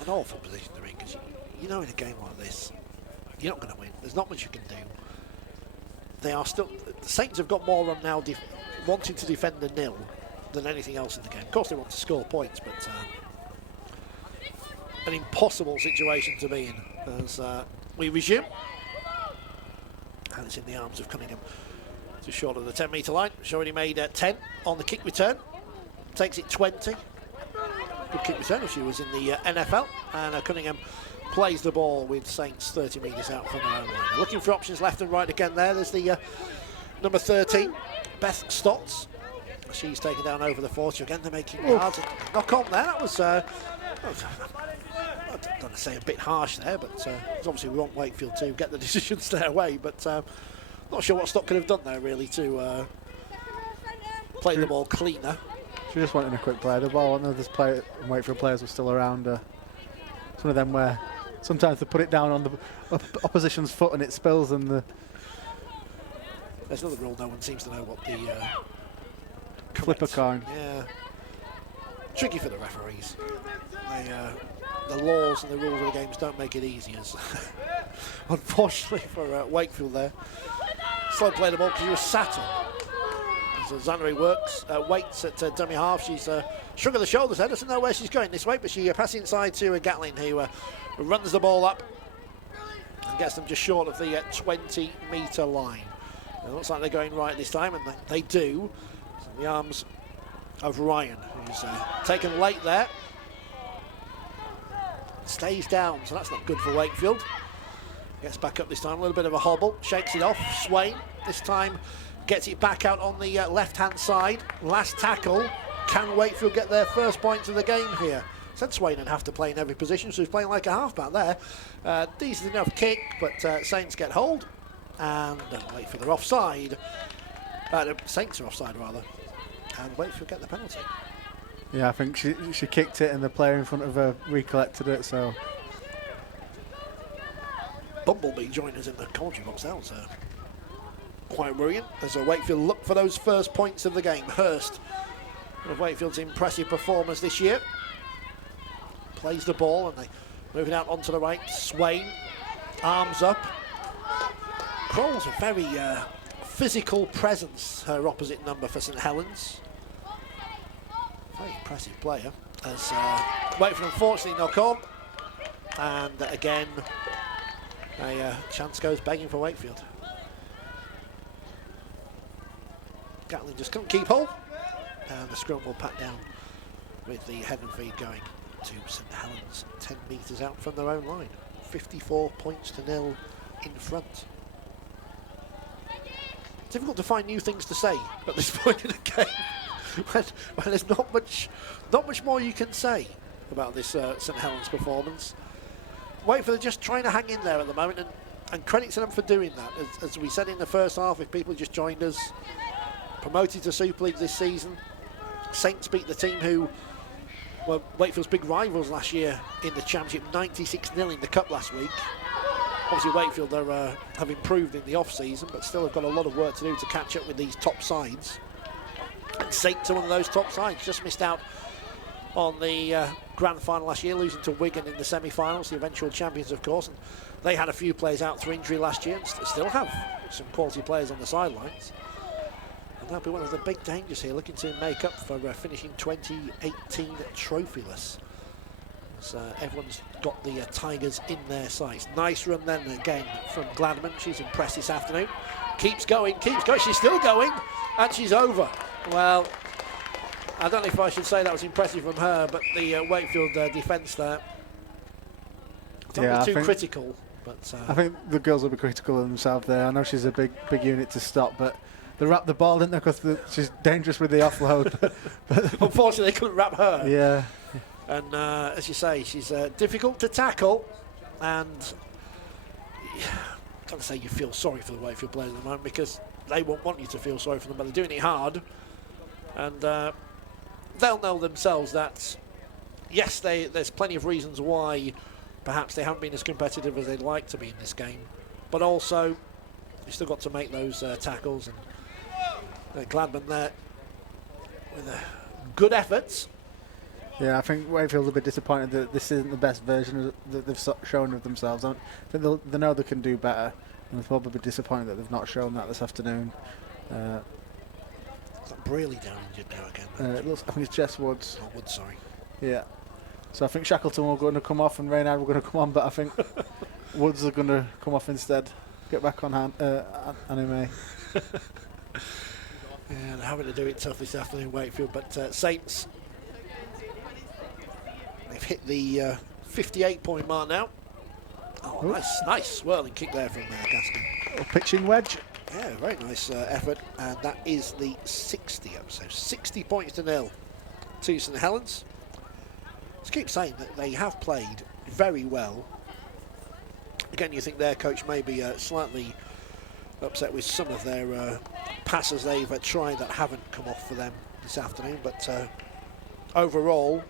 An awful position they're in, because you know in a game like this, you're not going to win. There's not much you can do. They are still. The Saints have got more on now, wanting to defend the nil than anything else in the game. Of course, they want to score points, but an impossible situation to be in as we resume. And it's in the arms of Cunningham, just short of the 10-metre line. She's already made 10 on the kick return. Takes it 20. Good kick return if she was in the NFL. And Cunningham plays the ball with Saints 30 metres out from their own line. Looking for options left and right again there. There's the number 13, Beth Stotts. She's taken down over the 40. Again, they're making yards. Knock on there. That was, I don't want to say a bit harsh there, but obviously we want Wakefield to get the decisions their way. But not sure what Stott could have done there, really, to play the ball cleaner. She just wanted a quick play. The ball, there's Wakefield players were still around. It's one of them where sometimes they put it down on the opposition's foot and it spills, and there's another rule no one seems to know what the Flip a coin. Yeah. Tricky for the referees. The laws and the rules of the games don't make it easy, as unfortunately for Wakefield there. Slow play the ball because he was sat on. So Zannery works, waits at dummy half. She's shrug of the shoulders there, doesn't know where she's going this way, but she passes inside to Gatlin, who runs the ball up and gets them just short of the 20-metre line. It looks like they're going right this time, and they do. It's in the arms of Ryan, who's taken late there. Stays down, so that's not good for Wakefield. Gets back up this time, a little bit of a hobble, shakes it off. Swain this time gets it back out on the left-hand side. Last tackle. Can Wakefield get their first points of the game here? Said Swain would have to play in every position, so he's playing like a halfback there. Decent enough kick, but Saints get hold. And Wakefield are offside. Saints are offside, rather. And Wakefield get the penalty. Yeah, I think she kicked it and the player in front of her recollected it, so... Bumblebee joined us in the commentary box. That was quite brilliant as Wakefield look for those first points of the game. Hurst, one of Wakefield's impressive performers this year, plays the ball and they move it out onto the right. Swain, arms up. Kroll's a very physical presence, her opposite number for St Helens. Very impressive player. As Wakefield unfortunately knock on, and again a chance goes begging for Wakefield. Gatlin just couldn't keep hold, and the scrum will pat down with the head and feed going to St Helens, 10 metres out from their own line. 54 points to nil in front. Difficult to find new things to say at this point in the game when there's not much more you can say about this St Helens performance. Wakefield are just trying to hang in there at the moment, and credit to them for doing that. As we said in the first half, if people just joined us, promoted to Super League this season, Saints beat the team who were Wakefield's big rivals last year in the Championship, 96-0 in the Cup last week. Obviously Wakefield have improved in the off-season, but still have got a lot of work to do to catch up with these top sides. And Saints are one of those top sides, just missed out on the grand final last year, losing to Wigan in the semi-finals, the eventual champions of course. And they had a few players out through injury last year and still have some quality players on the sidelines. And that'll be one of the big dangers here, looking to make up for finishing 2018 trophyless. So everyone's got the Tigers in their sights. Nice run then again from Gladman. She's impressed this afternoon. Keeps going. She's still going, and she's over. Well, I don't know if I should say that was impressive from her, but the Wakefield defence there, don't be too critical. But I think the girls will be critical of themselves there. I know she's a big unit to stop, but they wrapped the ball, didn't they? Because she's dangerous with the offload. but unfortunately, they couldn't wrap her. Yeah. And as you say, she's difficult to tackle, and I can't say you feel sorry for the Wakefield players at the moment, because they won't want you to feel sorry for them, but they're doing it hard, and they'll know themselves that yes, there's plenty of reasons why perhaps they haven't been as competitive as they'd like to be in this game, but also you've still got to make those tackles. And Gladman there with good efforts. Yeah, I think Wakefield will be disappointed that this isn't the best version that they've shown of themselves. I think they know they can do better, and they'll probably be disappointed that they've not shown that this afternoon. Is that Brearley down injured now again? It looks, I think it's Jess Woods. Oh, Woods, sorry. Yeah. So I think Shackleton were going to come off and Reynard were going to come on, but I think Woods are going to come off instead. Get back on anime. Yeah, they're having to do it tough this afternoon, Wakefield, but Saints, they've hit the 58-point mark now. Oh, nice swirling kick there from Gaskin. A pitching wedge. Yeah, very nice effort, and that is the 60 up, so 60 points to nil to St Helens. Just keep saying that they have played very well. Again, you think their coach may be slightly upset with some of their passes they've tried that haven't come off for them this afternoon, but overall,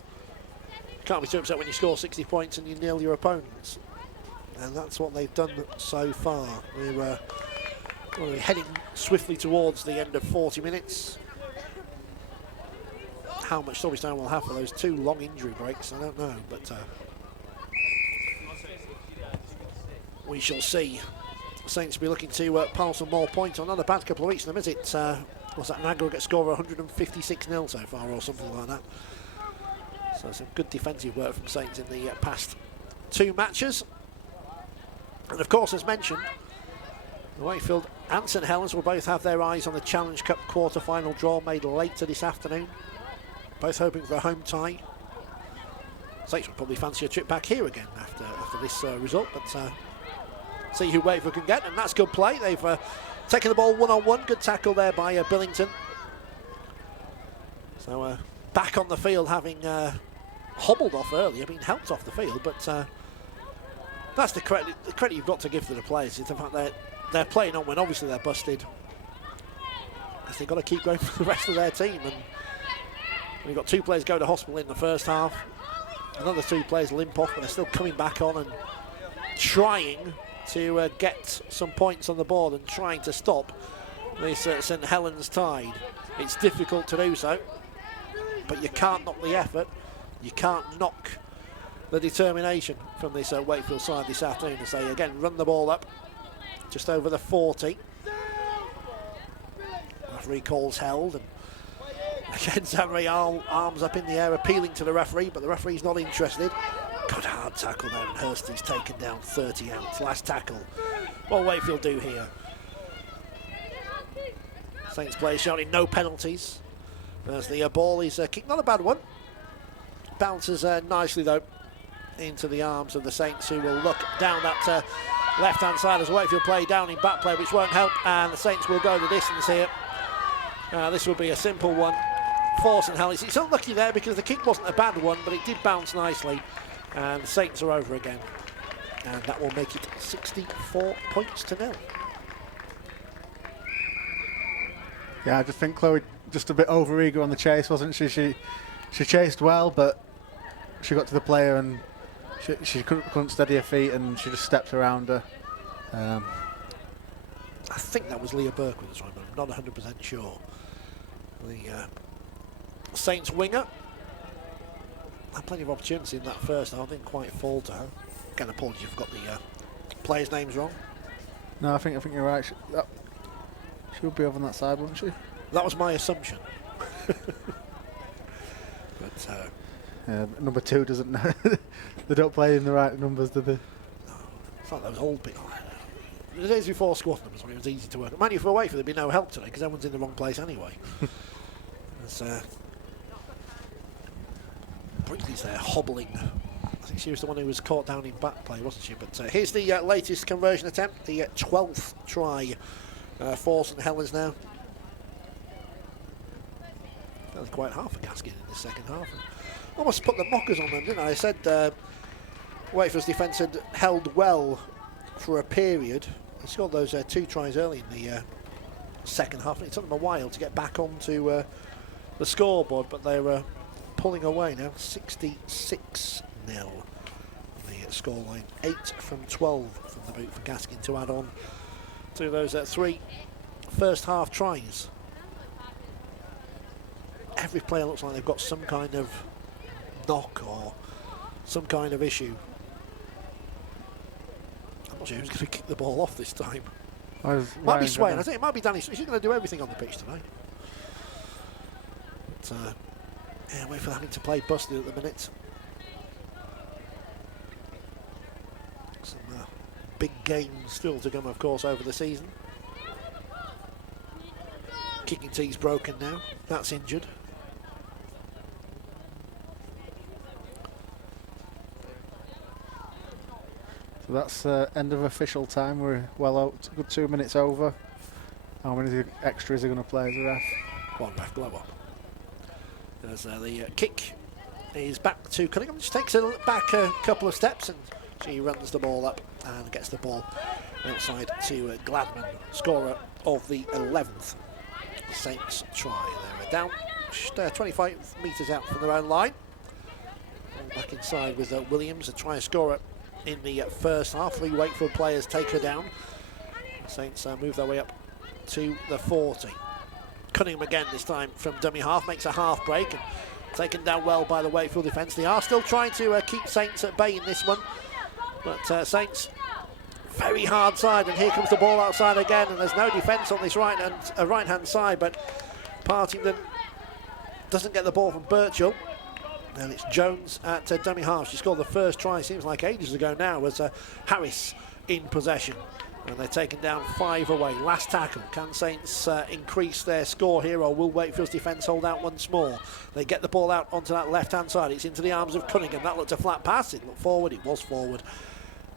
you can't be too upset when you score 60 points and you nil your opponents, and that's what they've done so far. We're heading swiftly towards the end of 40 minutes. how much Silverstone will have for those 2 long injury breaks, I don't know, but we shall see. Saints will be looking to pile some more points on. Not a bad couple of weeks for them, is it? Was that an aggregate score of 156-0 so far, or something like that? So some good defensive work from Saints in the past 2 matches. And of course, as mentioned, the Wakefield and St Helens will both have their eyes on the Challenge Cup quarter-final draw made later this afternoon. Both hoping for a home tie. Saints will probably fancy a trip back here again after this result, but see who Wakefield can get, and that's good play. They've taken the ball one-on-one. Good tackle there by Billington. So back on the field, having hobbled off earlier, been helped off the field, but that's the credit you've got to give to the players. It's the fact that they're playing on when obviously they're busted. They've got to keep going for the rest of their team, and we've got 2 players go to hospital in the first half. Another 2 players limp off, but they're still coming back on and trying to get some points on the board and trying to stop this St Helens tide. It's difficult to do so, but you can't knock the effort. You can't knock the determination from this Wakefield side this afternoon as they again run the ball up just over the 40. Referee calls held, and again Zamri arms up in the air appealing to the referee, but the referee's not interested. Good hard tackle there, and Hursty's taken down 30 out. Last tackle. What will Wakefield do here? Saints players shouting no penalties as the ball is kicked. Not a bad one. Bounces nicely though into the arms of the Saints, who will look down that left-hand side as Wakefield play down in back play, which won't help, and the Saints will go the distance here. This will be a simple one for St Helens. It's unlucky there because the kick wasn't a bad one, but it did bounce nicely, and the Saints are over again, and that will make it 64 points to 0. Yeah, I just think Chloe just a bit over-eager on the chase, wasn't she? She chased well, but she got to the player and she couldn't steady her feet, and she just stepped around her. I think that was Leah Burke with this one, but I'm not 100% sure. The Saints winger had plenty of opportunity in that first half, didn't quite fall to her. Again, apologies if I've got the players' names wrong. No, I think you're right. She would be over on that side, wouldn't she? That was my assumption. But number 2 doesn't know. They don't play in the right numbers, do they? No, it's like those old people. The days before squad numbers when it was easy to work. Man, if we're away for there'd be no help today because everyone's in the wrong place anyway. Brickley's there hobbling. I think she was the one who was caught down in back play, wasn't she? But here's the latest conversion attempt, the 12th try for St Helens now. That was quite hard for Gaskin in the second half. Almost put the mockers on them, didn't I? I said Wakefield's defence had held well for a period. They scored those 2 tries early in the second half, and it took them a while to get back onto the scoreboard, but they were pulling away now. 66-0 the scoreline. 8 from 12 from the boot for Gaskin to add on to those 3 first half tries. Every player looks like they've got some kind of knock or some kind of issue. I'm not sure who's going to kick the ball off this time. Might be Swain. I think it might be Danny. She's going to do everything on the pitch tonight. But yeah, wait for having to play busted at the minute. Some big games still to come, of course, over the season. Kicking tee's broken now. That's injured. So that's end of official time. We're well out, good 2 minutes over. How many extras are going to play as a ref? One ref, blow up. There's the kick is back to Cunningham. Just takes it back a couple of steps and she runs the ball up and gets the ball outside to Gladman, scorer of the 11th Saints try. They're down 25 metres out from their own line. Back inside with Williams, a try scorer in the first half. 3 Wakefield players take her down. Saints move their way up to the 40. Cunningham again, this time from dummy half, makes a half break and Taken down well by the Wakefield defence. They are still trying to keep Saints at bay in this one. But Saints, very hard side, and here comes the ball outside again, and there's no defence on this right-hand side, but Partington doesn't get the ball from Birchall. And it's Jones at dummy half. She scored the first try, seems like ages ago now, was Harris in possession. And they're taking down 5 away. Last tackle. Can Saints increase their score here, or will Wakefield's defence hold out once more? They get the ball out onto that left-hand side. It's into the arms of Cunningham. That looked a flat pass. It looked forward. It was forward.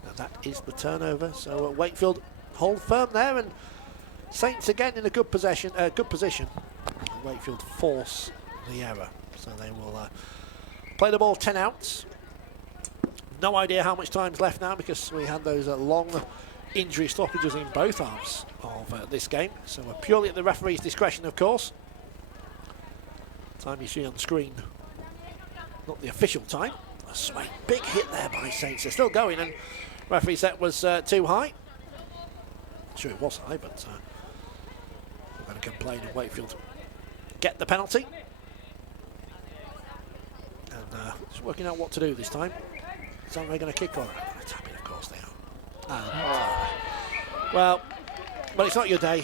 And that is the turnover. So Wakefield hold firm there, and Saints again in a good position. And Wakefield force the error. So they will play the ball 10 outs. No idea how much time's left now, because we had those long injury stoppages in both halves of this game. So we're purely at the referee's discretion, of course. Time you see on the screen, not the official time. A swing, big hit there by Saints. They're still going, and referee set was too high. Sure, it was high, but I'm going to complain and Wakefield get the penalty. And just working out what to do this time. Is that going to kick or tap it? Of course they are. Well, but it's not your day.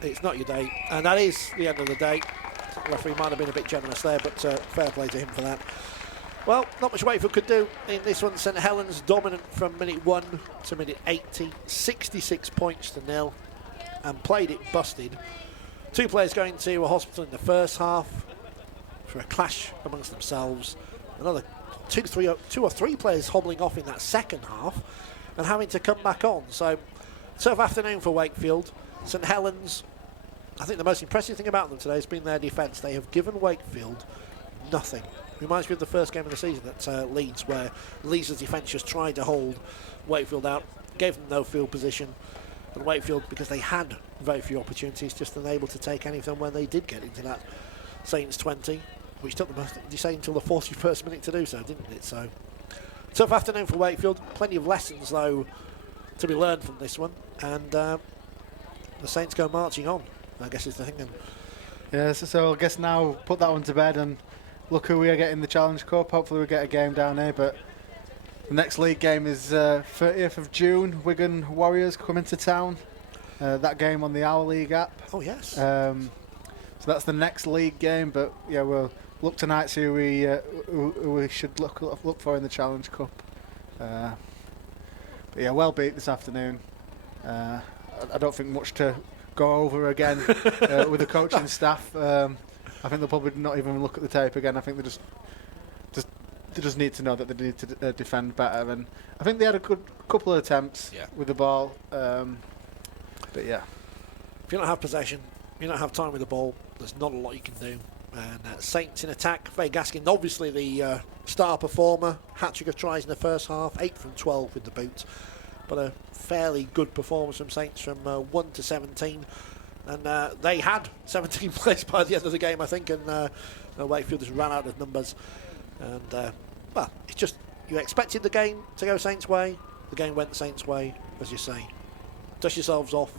It's not your day, and that is the end of the day. The referee might have been a bit generous there, but fair play to him for that. Well, not much Wakefield could do in this one. St Helens dominant from minute 1 to minute 80, 66 points to 0, and played it busted. 2 players going to a hospital in the first half for a clash amongst themselves. Another two or three players hobbling off in that second half and having to come back on. So, tough afternoon for Wakefield. St Helens, I think the most impressive thing about them today has been their defence. They have given Wakefield nothing. Reminds me of the first game of the season at Leeds, where Leeds' defence just tried to hold Wakefield out, gave them no field position, and Wakefield, because they had very few opportunities, just unable to take anything when they did get into that Saints 20, which took them, you say, until the 41st minute to do so, didn't it? So, tough afternoon for Wakefield. Plenty of lessons, though, to be learned from this one, and the Saints go marching on, I guess is the thing. And yeah, so I guess now put that one to bed and look who we are getting the Challenge Cup. Hopefully we get a game down here, but the next league game is 30th of June. Wigan Warriors come into town. That game on the Our League app. Oh, yes. So that's the next league game, but yeah, we'll look tonight, see who we should look for in the Challenge Cup. But yeah, well beat this afternoon. I don't think much to go over again with the coaching staff. I think they'll probably not even look at the tape again. I think they just need to know that they need to defend better. And I think they had a good couple of attempts with the ball. But yeah, if you don't have possession, you don't have time with the ball, there's not a lot you can do. And Saints in attack. Faye Gaskin, obviously the star performer. Hat-trick of tries in the first half, 8 from 12 with the boot. But a fairly good performance from Saints from 1 to 17. And they had 17 players by the end of the game, I think, and Wakefield just ran out of numbers. And, well, it's just, you expected the game to go Saints' way. The game went Saints' way, as you say. Dust yourselves off,